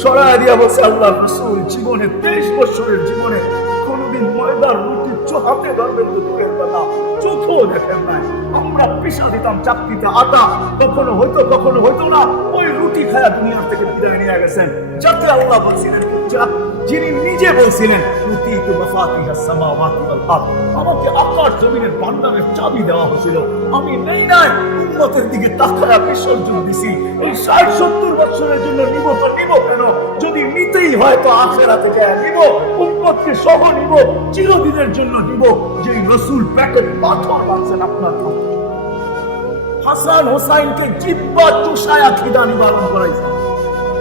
সরায় দিয়া বলছে আল্লাহর রাসূল জীবনে 23 বছরের জীবনে কোনদিন ময়দার রুটি হাতে ধরবেন তো দূরের কথা, চোখও দেখেন নাই। আমরা পিষা দিতাম চাকরিতে আটা, কখনো হইতো না। ওই রুটি খায়া দুনিয়া থেকে বিদায় নিয়ে গেছেন, যাতে আল্লাহ বলছিলেন, যিনি নিজে বলছিলেন আমাকে আকাশ জমিনের ভান্ডারের চাবি দেওয়া হয়েছিল, আমি নেই নাই, উম্মতের দিকে তাকায়া বিসর্জন দিছি। এই 60-70 বছরের জন্য নিব তো নিব কেন? যদি নিতেই হয় তো আখিরাতে যায় নিব, উম্মতকে সহ নিব, চিরদিনের জন্য নিব। যে রাসূল প্যাকেট পাথর বাঁধছেন আপনার হাতে, হাসান হোসাইনকে জিব্বা চুষায়া খিদা নিবারণ করাইছে।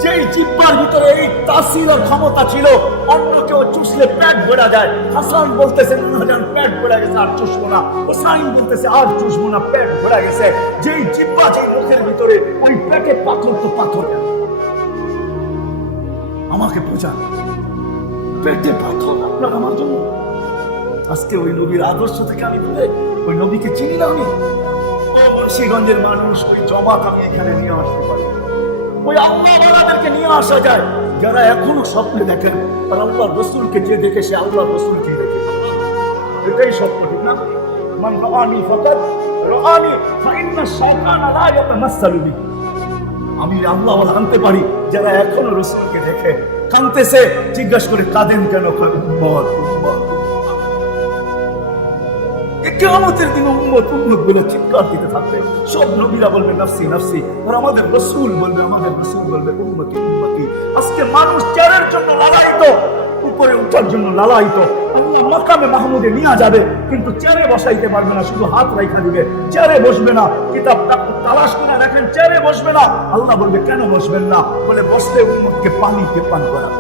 যেই জিব্বার ভিতরে এই তাসির ক্ষমতা ছিল, অন্য কেউ চুষলে পেট ভরা যায়। হাসান বলতেছে পেট ভরা গেছে আর চুষবো না, হোসাইন বলতেছে আর চুষবো না, পেট ভরা গেছে। যেই জিব্বা যেই মুখের ভিতরে, ওই পেটে পাথর তো পাথর। আমাকে বোঝান, পেটে পাথর আপনার আমার জন্য। আজকে ওই নবীর আদর্শ থেকে আমি দূরে, ওই নবীকে চিনি না আমি। মুন্সিগঞ্জের মানুষ ওই জমাত আমি এখানে নিয়ে আসতে পারি, ওই আল্লাহওয়ালাদেরকে নিয়ে আসা যায় যারা এখনো স্বপ্নে দেখেন আর আল্লাহ রসুলকে যে দেখে সে আল্লাহ রসুলকে দেখে। এটাই স্বপ্ন, ঠিক না? মান রাআনি ফাকাদ রাআনি ফাইন্না শাইতানা লা ইয়াতামাসসালু বি। আমি আল্লাহওয়ালা আনতে পারি যারা এখনো রসুলকে দেখে কাঁদতেছে, জিজ্ঞাসা করে কাঁদেন কেন? উম্মত উম্মত। কিয়ামতের দিন উম্মত উম্মত বলে চিৎকার দিতে থাকবে। সব নবীরা বলবে নাফসি নাফসি, আর আমাদের রাসূল বলবে উম্মতি উম্মতি। আজকে মানুষ চেয়ারের জন্য লালায়িত, উপরে উঠার জন্য লালায়িত। আল্লাহ মাকামে মাহমুদে নিয়ে যাবে, কিন্তু চেয়ারে বসাইতে পারবে না, শুধু হাত রাখা দিবে, চেয়ারে বসবে না। কিতাব তালাশ করে দেখেন, চেয়ারে বসবে না। আল্লাহ বলবে কেন বসবেন না? বলে বসলে উম্মতকে পানিতে পান করাবে,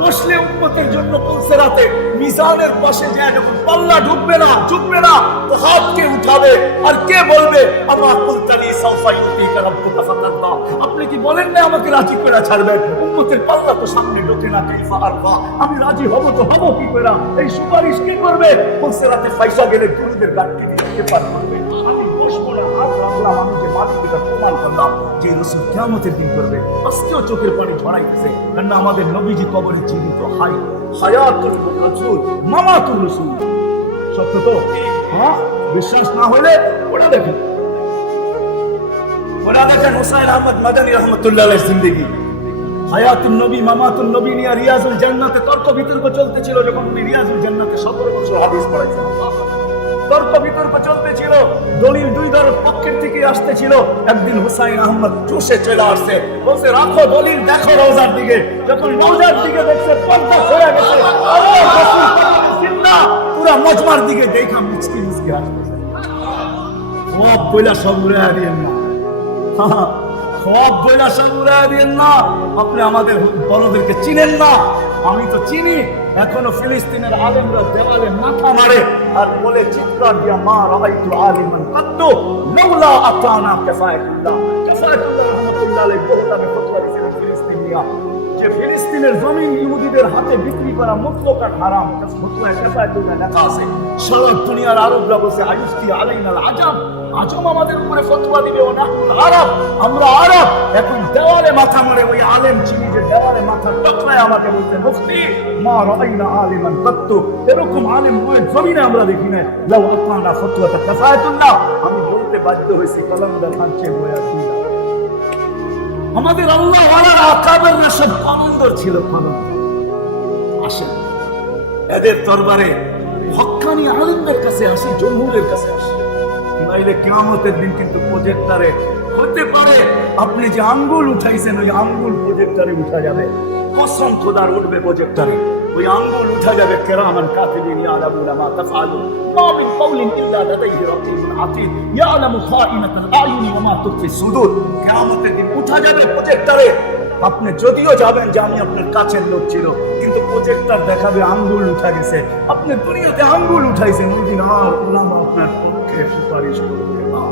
বসলে উম্মতের জন্য পুলসেরাতে মিজানের পাশে যায় যখন পাল্লা ঢুকবে না তো হাতকে উঠাবে আর কে বলবে আল্লাহ কুলতানি সাউফা ইউতিকা রাব্বুকা ফাতারদা। আপনি কি বলেন না আমাকে রাজি করে ছাড়বেন? উম্মতের পাল্লা তো সামনে ঢোকে না, কাইফা আরফা, আমি রাজি হব তো হব কি করে? এই সুপারিশ কে করবে? পুলসেরাতে পয়সা গেলে দুরুদের গাড়ি কে পার করবে? আমি বসবো না, হাত রাখলাম, আমি যে মালিকটা প্রমাণ করলাম যে রাসূল কিয়ামতের দিন করবে। আজকেও চোখের পানি ঝরাইতেছে, কারণ আমাদের নবীজি কবরে জীবিত, হায়াতুল রাসূল মামাতুর রাসূল। সত্য তো? হ্যাঁ, বিশ্বাস না হলে ওটা দেখেন হুসাইন আহমদ মাদানী রহমতুল্লাহ আলাইহির জিন্দেগি। হায়াতুন নবী মামাতুন নবী নিয়ে রিয়াজুল জান্নাতে তর্ক বিতর্ক চলতেছিল, যখন উনি রিয়াজুল জান্নাতে 17 বছর হাদিস পড়াইছেন। তর্ক বিতর্ক চলতেছিল, দলিল দুই দলের পক্ষের থেকে আসতেছিল। একদিন হুসাইন আহমদ চুষে চলে আসছে, বলছে রাখো দলিল, দেখো রওজার দিকে। যখন রওজার দিকে দেখছে পর্দা হয়ে গেছে, আল্লাহর রাসূল জিন্দা, পুরা মজমার দিকে দেখা মুচকি মুচকি আসতেছে। সব বইলা সব উড়াইয়া দিয়েন না, সব বইলা সব উড়াইয়া দিয়েন না। আপনি আমাদের বড়দেরকে চিনেন না, আমি তো চিনি। এখনো ফিলিস্তিনের আলেমরা দেওয়ালে মাথা মারে আর বলে চিৎকার দিয়া, মা রাআইতু আলিমান কাত্তু লাউলা আতানা কাফায়াতুল্লাহ। কাফায়াতুল্লাহ রাহমাতুল্লাহ আলাইহি বহুতাবে ফতোয়া দিয়েছেন ফিলিস্তিনিয়া যে ফিলিস্তিনের জমিন ইহুদিদের হাতে বিক্রি করা মুতলাকান হারাম। ফতোয়ায়ে কাফায়াতুল্লাহ লেখা আছে। সারা দুনিয়ার আরবরা বলছে আইফতি আলাইনাল আজাব, আজম আমাদের উপরে ফতোয়া দিবে, ও না আরব, আমরা আরব। এখন দেওয়ালে মাথা মারে ওই আলেম চিনি যে দেওয়ালে মাথা টকরায় আমাকে বলছে মুফতি মা রাআইনা আলিমান কাত্তু, এরকম আলেম ওই জমিনে আমরা দেখি না। লাউ আতানা ফতওয়াতা কাফায়াতুল্লাহ। আমি বলতে বাধ্য হয়েছি কলমদার হাঁচে বয়া দিলা। আমাদের আল্লাহ ওয়ালার আকাবের সব কলন্দর ছিল, কলম আসে এদের দরবারে হক্কানি আলেমদের কাছে আসি, জমহুরের কাছে আসি। নাইলে কিয়ামতের দিন কিন্তু প্রজেক্টরে হতে পারে আপনি যে আঙ্গুল উঠাইছেন ওই আঙ্গুল প্রজেক্টরে উঠা যাবে। কসম খোদার উঠবে প্রজেক্টরে, ওই আঙ্গুল উঠা যাবে। কিরামান কাতিবিন ইয়ালামুনা মা তাফআলুন মা মিন কাওলিন ইল্লা লাদাইহি রাকিবুন আতীদ ইয়ালামু খাইনাতাল আয়ুনি ওয়া মা তুখফি সুদূর। কিয়ামতের দিন উঠা যাবে প্রজেক্টরে। আপনি যদিও যাবেন যে আমি আপনার কাছের লোক ছিল, কিন্তু প্রজেক্টর দেখাবে আঙ্গুল উঠা গেছে। আপনি দুনিয়াতে আঙ্গুল উঠাইছেন, ওই দিন আর উলামা আপনার পক্ষে সুপারিশ করবে না।